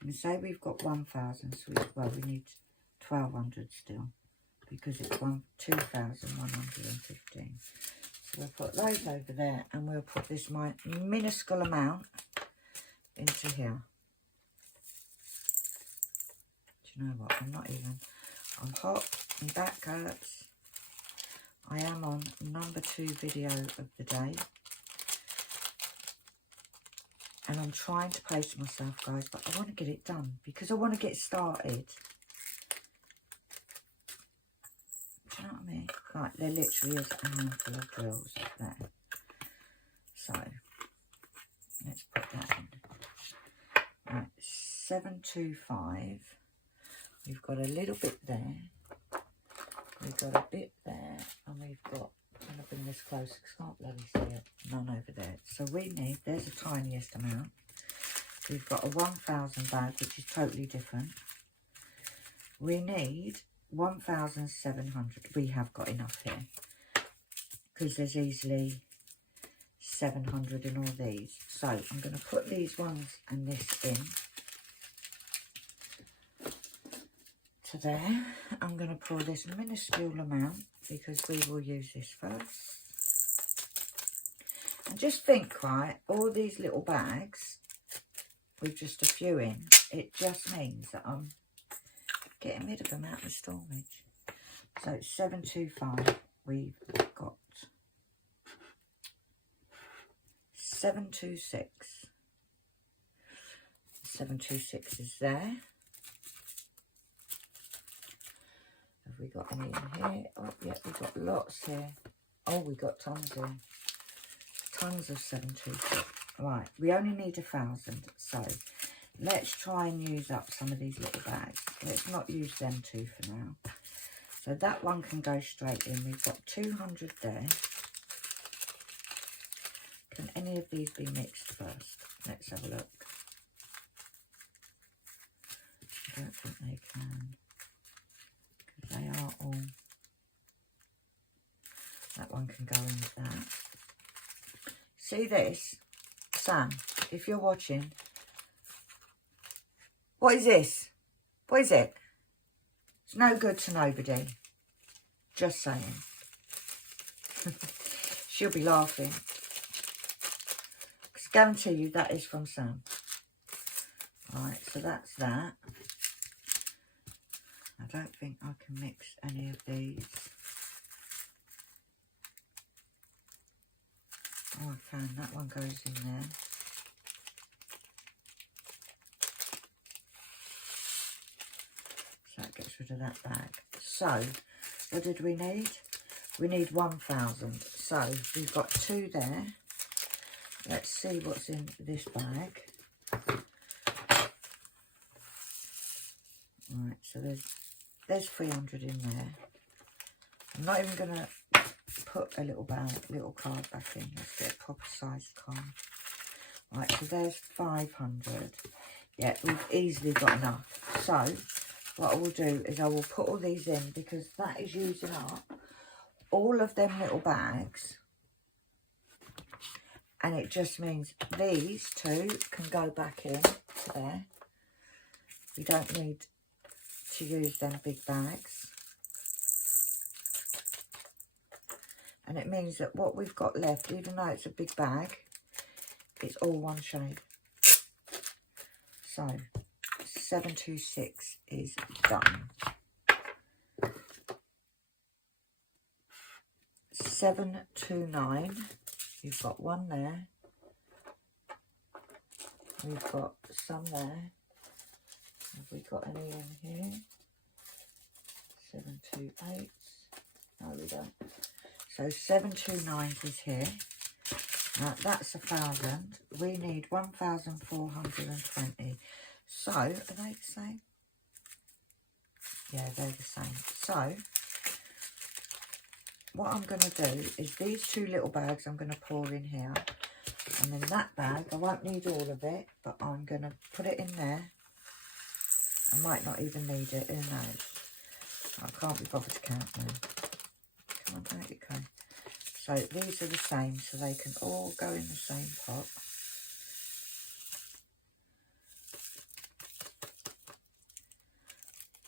we say we've got 1,000. So we need 1,200 still, because it's 2,115. So we'll put those over there, and we'll put this minuscule amount into here. Do you know what? I'm hot, my back hurts. I am on number 2 video of the day. And I'm trying to pace myself, guys, but I want to get it done because I want to get started. Do you know what I mean? Right, there literally is a handful of drills there. So, let's put that in. Right, 725. We've got a little bit there. We've got a bit there, and we've got, I'm going to bring this close because I can't bloody see it, none over there. So we need, there's the tiniest amount. We've got a 1,000 bag, which is totally different. We need 1,700. We have got enough here, because there's easily 700 in all these. So I'm going to put these ones and this in. To there, I'm going to pour this minuscule amount because we will use this first. And just think, right, all these little bags with just a few in, it just means that I'm getting rid of them out of the storage. So it's 725, we've got 726. 726 is there. Have we got any in here? Oh, yeah, we've got lots here. Oh, we got tons here. Tons of 726. Right, we only need 1,000. So let's try and use up some of these little bags. Let's not use them two for now. So that one can go straight in. We've got 200 there. Can any of these be mixed first? Let's have a look. I don't think they can. They are all, that one can go into that. See this? Sam, if you're watching, what is this? What is it? It's no good to nobody. Just saying. She'll be laughing. Because I guarantee you that is from Sam. Right, so that's that. I don't think I can mix any of these. Oh, I found that one goes in there. So that gets rid of that bag. So, what did we need? We need 1,000. So, we've got 2 there. Let's see what's in this bag. Right, so there's 300 in there. I'm not even going to put a little card back in. Let's get a proper sized card. Right, so there's 500. Yeah, we've easily got enough. So, what I will do is I will put all these in, because that is using up all of them little bags. And it just means these two can go back in to there. We don't need to use them big bags. And it means that what we've got left, even though it's a big bag, it's all one shade. So 726 is done. 729, you've got one there. We've got some there. Have we got any in here? 728. No, we don't. So 729 is here. Now, that's 1,000. We need 1,420. So, are they the same? Yeah, they're the same. So, what I'm going to do is these two little bags I'm going to pour in here. And then that bag, I won't need all of it, but I'm going to put it in there. I might not even need it, who knows. I can't be bothered to count now. Come on, out you go. So these are the same, so they can all go in the same pot.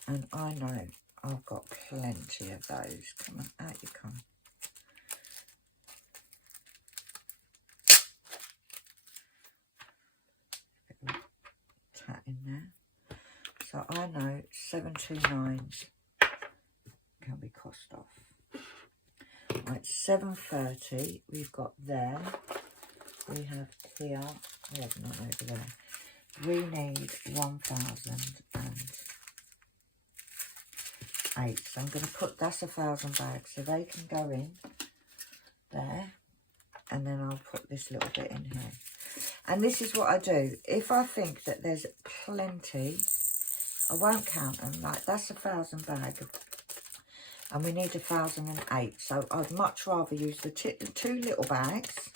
And I know I've got plenty of those. Come on, out you come. Tat in there. So I know 729s can be cost off. Right, 730 we've got there. We have here. We have none over there. We need 1,008. So I'm going to put, that's 1,000 bags. So they can go in there. And then I'll put this little bit in here. And this is what I do. If I think that there's plenty, I won't count them. Like, that's 1,000 bags. And we need 1,008. So I'd much rather use the two little bags.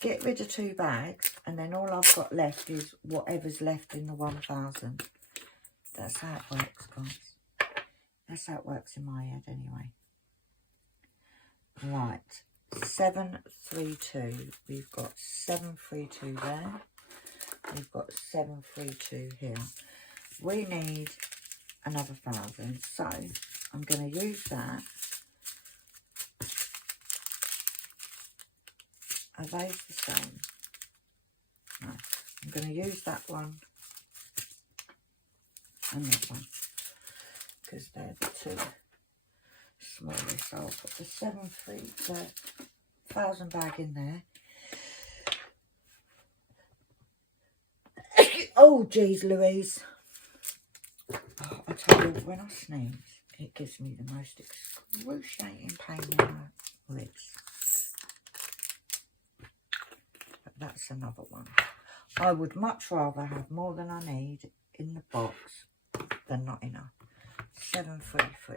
Get rid of 2 bags. And then all I've got left is whatever's left in the 1,000. That's how it works, guys. That's how it works in my head anyway. Right. 732. We've got 732 there. We've got 732 here. We need another 1,000. So I'm going to use that. Are they the same? No. I'm going to use that one and that one because they're the two smallest. So I'll put the 1,000 bag in there. Oh, geez, Louise. Oh, I tell you, when I sneeze, it gives me the most excruciating pain in my ribs. But that's another one. I would much rather have more than I need in the box than not enough. 733.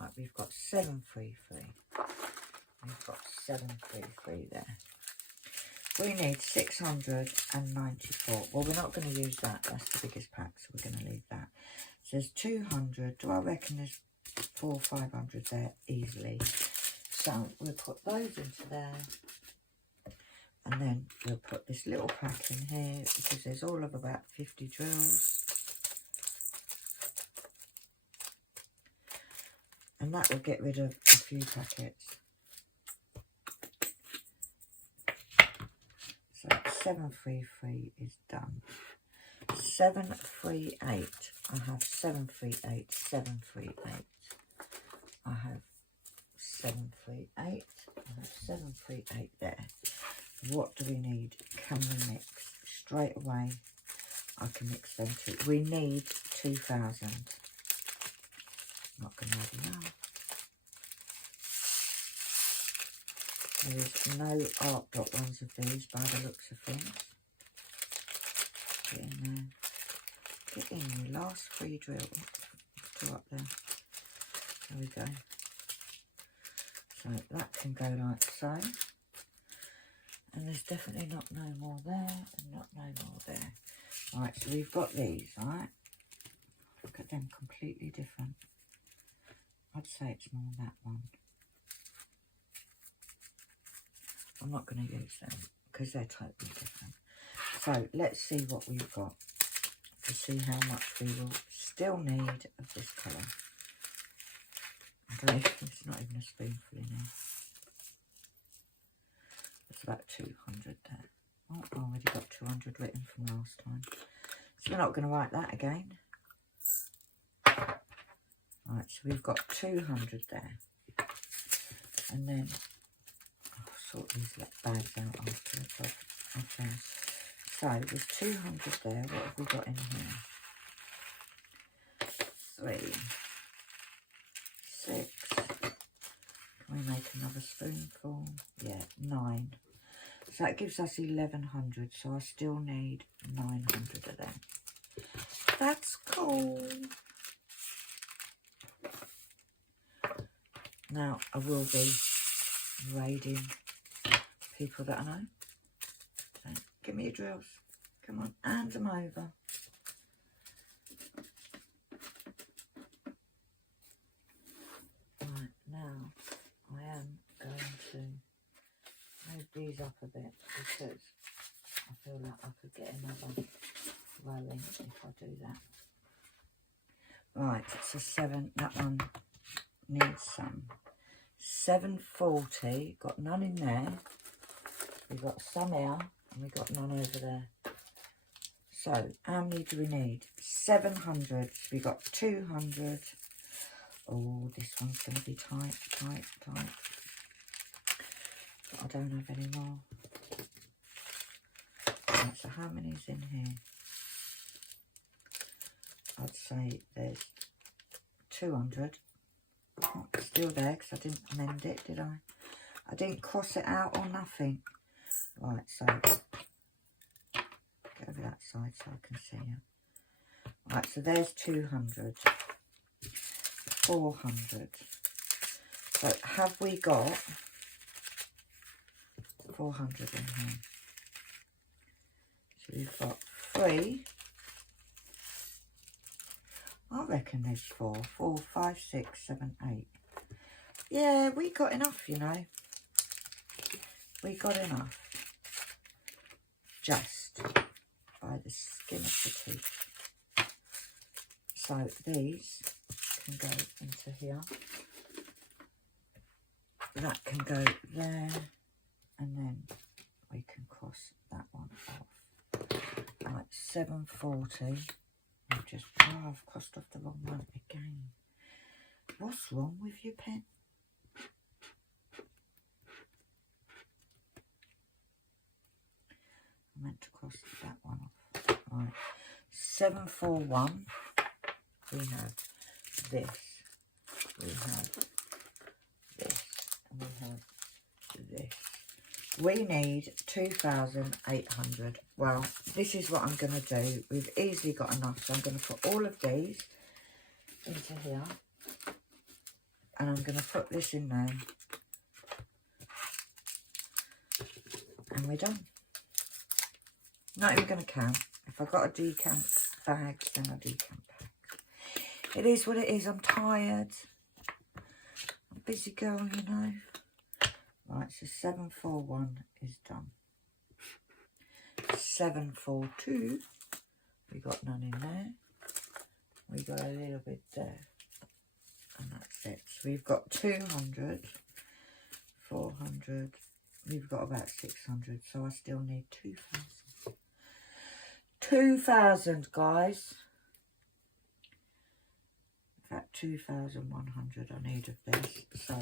Right, we've got 733. We've got 733 there. We need 694. Well, we're not going to use that. That's the biggest pack, so we're going to leave that. So there's 200. Do I reckon there's 400 or 500 there easily? So we'll put those into there. And then we'll put this little pack in here because there's all of about 50 drills. And that will get rid of a few packets. So 733 is done. 738. I have 738, 738. I have 738. I have 738 there. What do we need? Can we mix? Straight away, I can mix them two. We need 2,000. Not going to have enough. There is no art dot ones of these by the looks of things. Get in there. Get in your last 3 drills. Go up there. There we go. So that can go like so. And there's definitely not no more there and not no more there. Right, so we've got these, right? Look at them, completely different. I'd say it's more that one. I'm not going to use them because they're totally different. So let's see what we've got to see how much we will still need of this colour. Okay, it's not even a spoonful in there. It's about 200 there. Oh, I already got 200 written from last time. So we're not going to write that again. Right, so we've got 200 there. And then I'll sort these bags out afterwards. Okay. So there's 200 there. What have we got in here? 3, 6. Can we make another spoonful? Yeah, 9. So that gives us 1100. So I still need 900 of them. That's cool. Now I will be raiding people that I know. So give me your drills. Come on, hand them over. Right, now I am going to move these up a bit because I feel like I could get another rolling if I do that. Right, so 7, that one needs some. 740, got none in there. We've got some here and we've got none over there. So how many do we need? 700. So we got 200. Oh, this one's going to be tight. But I don't have any more. Right, so how many's in here? I'd say there's 200. Oh, it's still there because I didn't amend it, did I? I didn't cross it out or nothing. Right, so go over that side so I can see you. Right, so there's 200. 400. So have we got 400 in here? So we've got 3. I reckon there's 4. 4, 5, 6, 7, 8. Yeah, we got enough, you know. We got enough. Just by the skin of the teeth. So these can go into here. That can go there. And then we can cross that one off. Right, 740. I've crossed off the wrong one again. What's wrong with your pen? I meant to cross that one off. Right. 741. We have this. We have this. And we have this. We need 2,800. Well, this is what I'm going to do. We've easily got enough. So I'm going to put all of these into here. And I'm going to put this in there. And we're done. Not even going to count. If I've got a decant bags, then I decant bags. It is what it is. I'm tired. I'm a busy girl, you know. Right, so 741 is done. 742, we got none in there. We got a little bit there. And that's it. So we've got 200, 400, we've got about 600. So I still need 2,000. 2,000, guys. In fact, 2,100 I need of this. So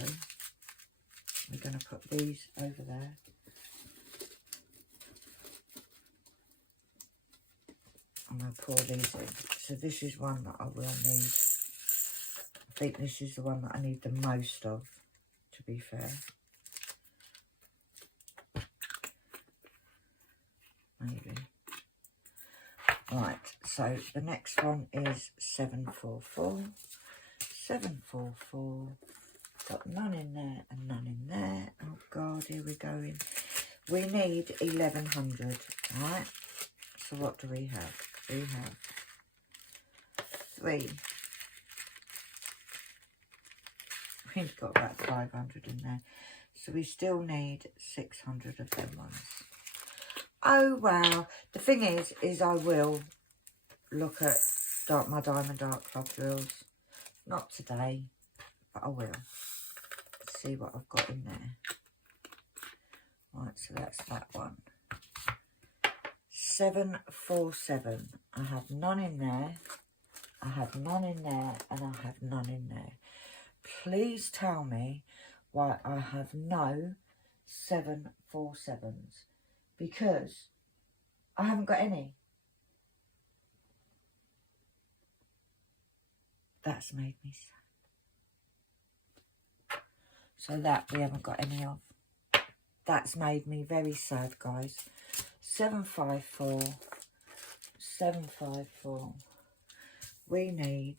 we're going to put these over there. I'm going to pour these in. So this is one that I will need. I think this is the one that I need the most of, to be fair. Maybe. Right, so the next one is 744. 744. Got none in there and none in there. Oh God, here we're going. We need 1,100, right? So what do we have? We have 3. We've got about 500 in there. So we still need 600 of them ones. Oh wow. The thing is I will look at my Diamond Art Club drills. Not today, but I will. See what I've got in there. Right, so that's that one. 747. I have none in there. I have none in there, and I have none in there. Please tell me why I have no 747s, because I haven't got any. That's made me sad. So that we haven't got any of. That's made me very sad, guys. 754. 754. We need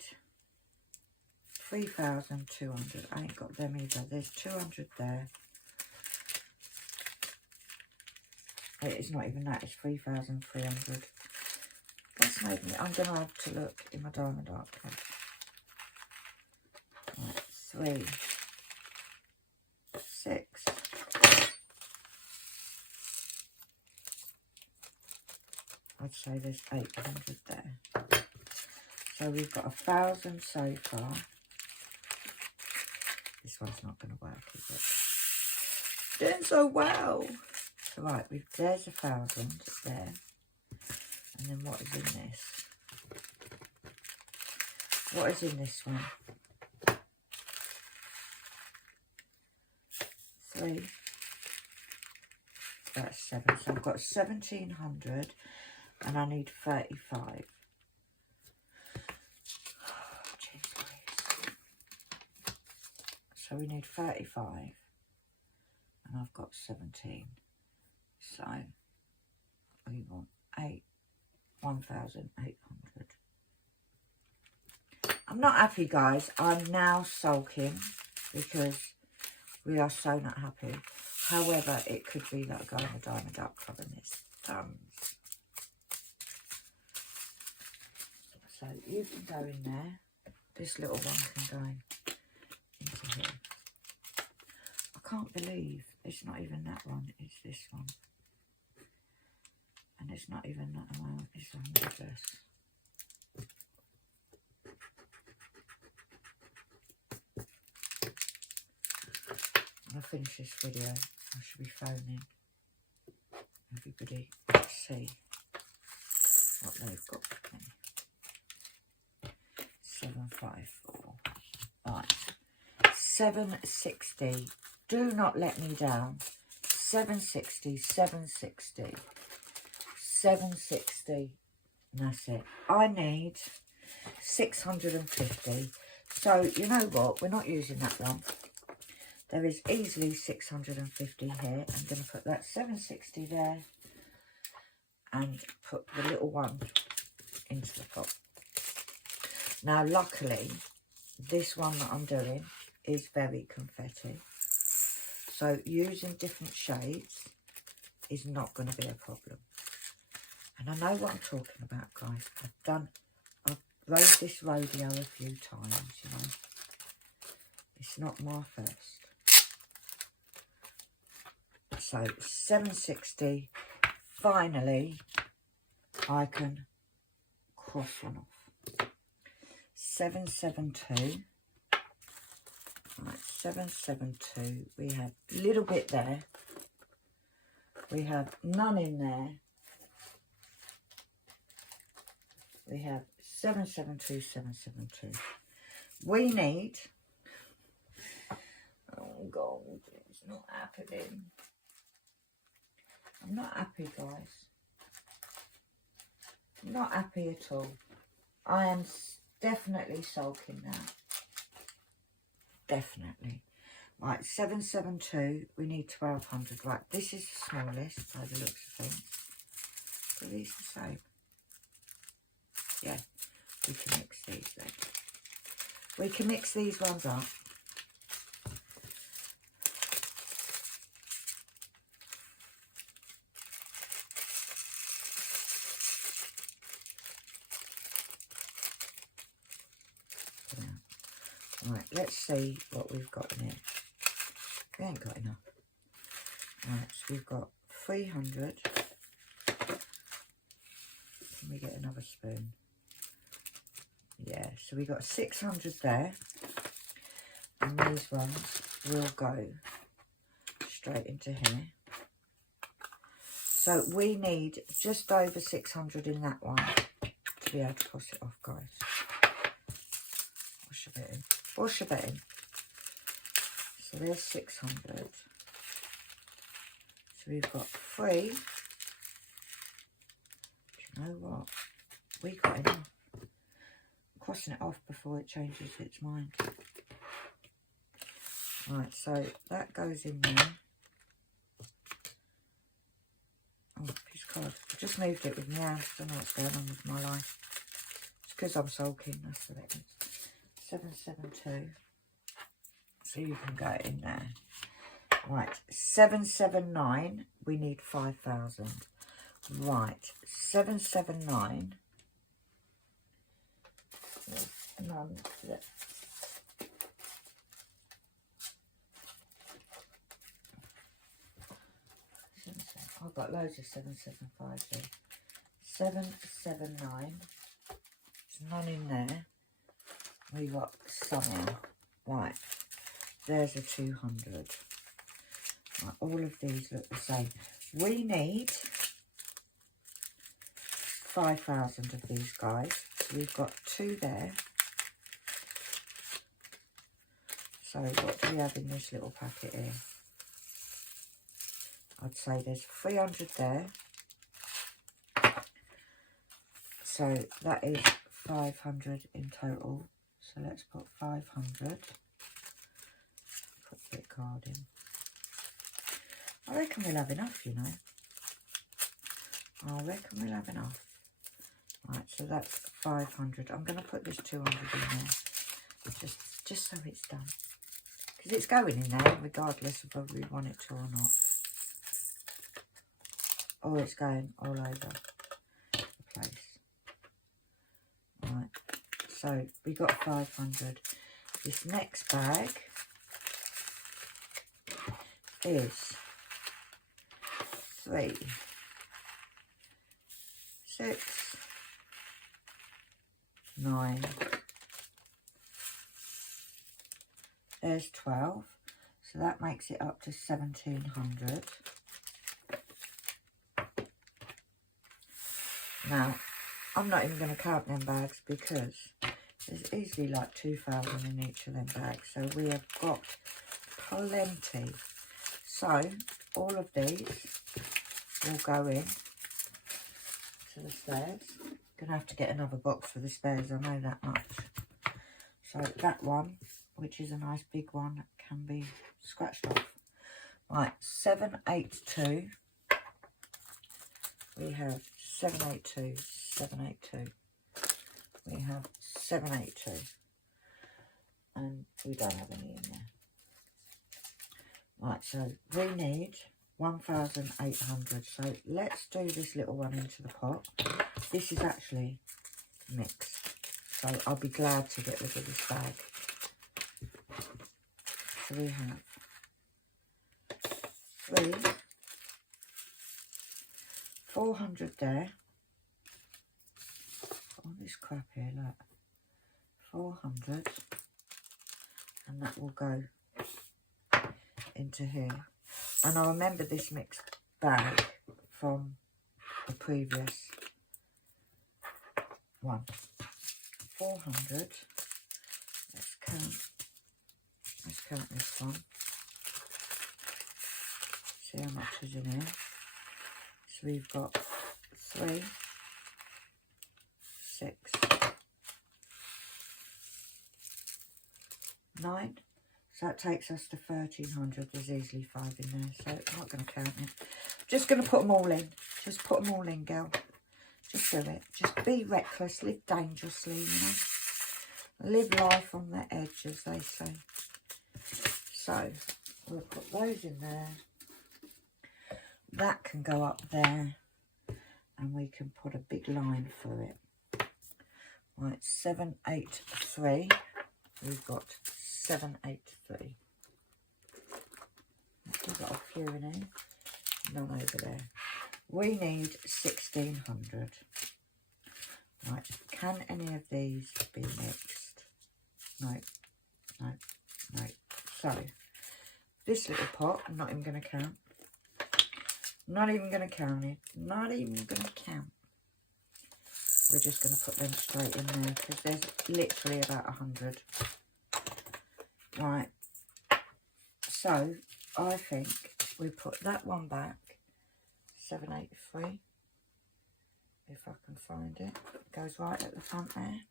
3,200. I ain't got them either. There's 200 there. It's not even that. It's 3,300. That's made me... I'm going to have to look in my diamond art club. Right, 3, 6. I'd say there's 800 there. So we've got 1,000 so far. This one's not going to work, is it? Doing so well. So right, there's 1,000 there. And then what is in this? What is in this one? 3. That's 7. So I've got 1,700 and I need 35. Oh, geez, please. So we need 35 and I've got 17. So we want 1,800. I'm not happy, guys. I'm now sulking because we are so not happy. However, it could be that I go in the Diamond Art Club and it's thumbs. So you can go in there. This little one can go into here. I can't believe it's not even that one. It's this one. And it's not even that amount. It's 100 less. When I finish this video, I should be phoning everybody to see what they've got for me. 754. Right. 760. Do not let me down. 760, 760. 760. And that's it. I need 650. So, you know what? We're not using that one. There is easily 650 here. I'm going to put that 760 there and put the little one into the pot. Now, luckily, this one that I'm doing is very confetti. So, using different shades is not going to be a problem. And I know what I'm talking about, guys. I've rode this rodeo a few times, you know. It's not my first. So 760, finally, I can cross one off. 772, right, 772, we have a little bit there, we have none in there, we have 772, 772. We need, oh God, it's not happening. I'm not happy, guys. I'm not happy at all. I am definitely sulking now. Definitely. Right, 772. We need 1,200. Right, this is the smallest by the looks of things. Are these the same? Yeah, we can mix these then. We can mix these ones up. Right, let's see what we've got in here. We ain't got enough. Right, so we've got 300. Can we get another spoon? Yeah, so we got 600 there. And these ones will go straight into here. So we need just over 600 in that one to be able to cross it off, guys. Wash a bit in. Wash a bit in. So there's 600. So we've got 3. Do you know what? We got enough. I'm crossing it off before it changes its mind. Right, so that goes in there. God, I just moved it with my hand. I don't know what's going on with my life. It's because I'm sulking, that's what it is. 772. So you can go in there. Right, 779. We need 5,000. Right, 779. None. I've got loads of 775 here. 779. There's none in there. We got some here. Right. There's a 200. Right, all of these look the same. We need 5,000 of these guys. So we've got 2 there. So what do we have in this little packet here? I'd say there's 300 there. So that is 500 in total. So let's put 500. Put a bit card in. I reckon we'll have enough, you know. I reckon we'll have enough. Right, so that's 500. I'm going to put this 200 in there. Just so it's done. Because it's going in there regardless of whether we want it to or not. Oh, it's going all over the place. Right, so we got 500. This next bag is 3, 6, 9. There's 12. So that makes it up to 1,700. Now, I'm not even going to count them bags because there's easily like 2,000 in each of them bags. So we have got plenty. So all of these will go in to the spares. Going to have to get another box for the spares, I know that much. So that one, which is a nice big one, can be scratched off. Right, 782. We have 782, 782. We have 782. And we don't have any in there. Right, so we need 1,800. So let's do this little one into the pot. This is actually mixed. So I'll be glad to get rid of this bag. So we have 3, 400 there. All this crap here, look. 400. And that will go into here. And I remember this mixed bag from the previous one. 400. Let's count this one. See how much is in here. So we've got 3, 6, 9. So that takes us to 1,300. There's easily 5 in there, so I'm not going to count it. Just going to put them all in. Just put them all in, girl. Just do it. Just be reckless. Live dangerously, you know. Live life on the edge, as they say. So we'll put those in there. That can go up there. And we can put a big line through it. Right, 783. We've got 783. We've got a few in here. None over there. We need 1,600. Right, can any of these be mixed? No, no, no. So, this little pot, I'm not even going to count. Not even going to count it. Not even going to count. We're just going to put them straight in there because there's literally about 100. Right. So, I think we put that one back. 783. If I can find it. It goes right at the front there.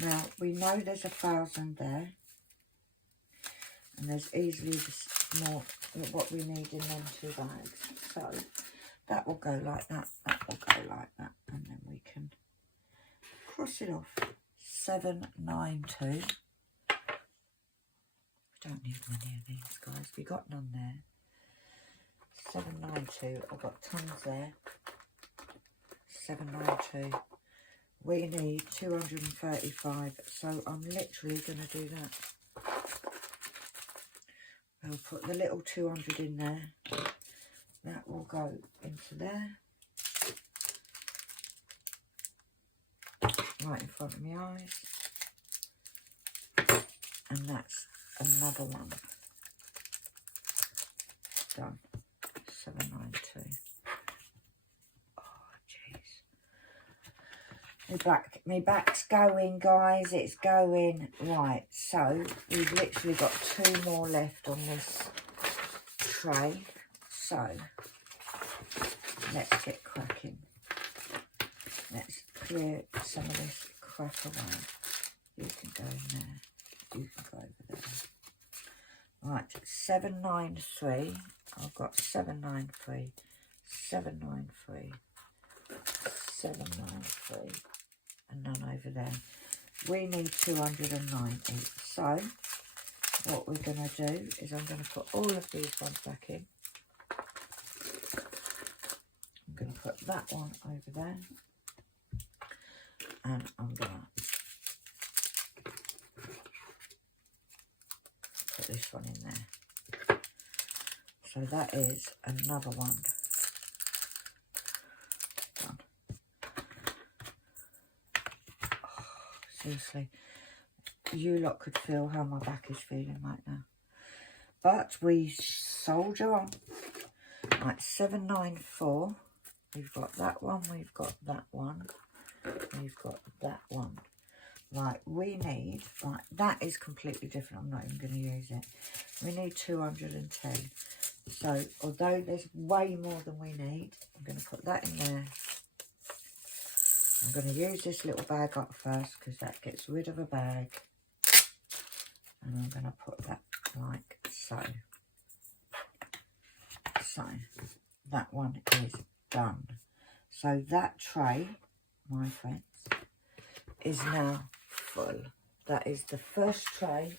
Now, we know there's 1,000 there. And there's easily more what we need in them 2 bags. So, That will go like that. That will go like that. And then we can cross it off. 792. We don't need many of these, guys. We got none there. 792. I've got tons there. 792. We need 235. So I'm literally going to do that. I'll put the little 200 in there. That will go into there. Right in front of my eyes. And that's another one. Done. 792. Oh, jeez. My back's going, guys. It's going. Right, so we've literally got 2 more left on this tray. So let's get cracking. Let's clear some of this crap away. You can go in there. You can go over there. Right, 793. I've got 793, 793, 793, and none over there. We need 290. So what we're going to do is I'm going to put all of these ones back in. I'm going to put that one over there. And I'm going to put this one in there. So that is another one done. Oh, seriously, you lot could feel how my back is feeling right now. But we soldier on. Right, 794. We've got that one, we've got that one, we've got that one. Right, we need, right, that is completely different. I'm not even going to use it. We need 210. So, although there's way more than we need, I'm going to put that in there. I'm going to use this little bag up first because that gets rid of a bag. And I'm going to put that like so. So, that one is done. So, that tray, my friends, is now full. That is the first tray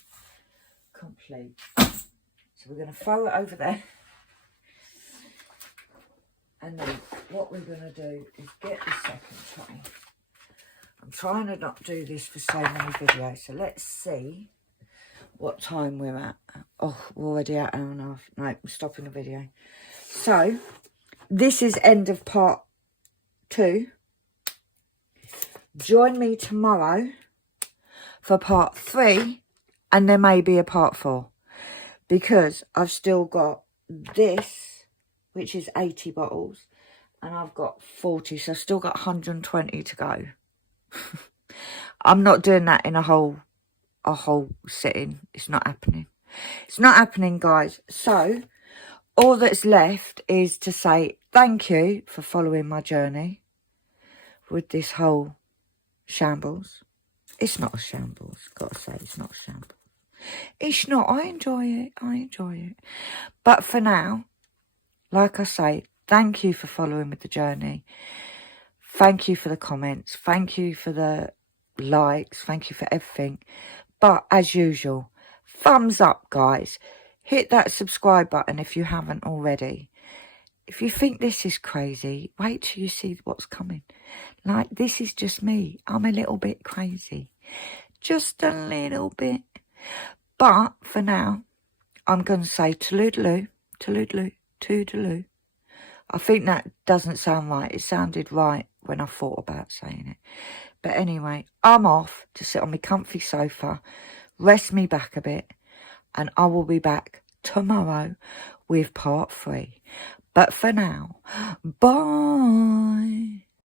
complete. So we're going to throw it over there. And then what we're going to do is get the second tray. I'm trying to not do this for so many videos. So let's see what time we're at. Oh, we're already at an hour and a half. No, we're stopping the video. So this is end of part 2. Join me tomorrow for part 3. And there may be a part 4. Because I've still got this, which is 80 bottles, and I've got 40, so I've still got 120 to go. I'm not doing that in a whole sitting. It's not happening. It's not happening, guys. So all that's left is to say thank you for following my journey with this whole shambles. It's not a shambles. Gotta say, it's not a shambles. It's not. I enjoy it. I enjoy it. But for now, like I say, thank you for following with the journey. Thank you for the comments. Thank you for the likes. Thank you for everything. But as usual, thumbs up, guys. Hit that subscribe button if you haven't already. If you think this is crazy, wait till you see what's coming. Like, this is just me. I'm a little bit crazy. Just a little bit. But for now, I'm going to say toodaloo, toodaloo, toodaloo. I think that doesn't sound right. It sounded right when I thought about saying it. But anyway, I'm off to sit on my comfy sofa, rest me back a bit, and I will be back tomorrow with part 3. But for now, bye.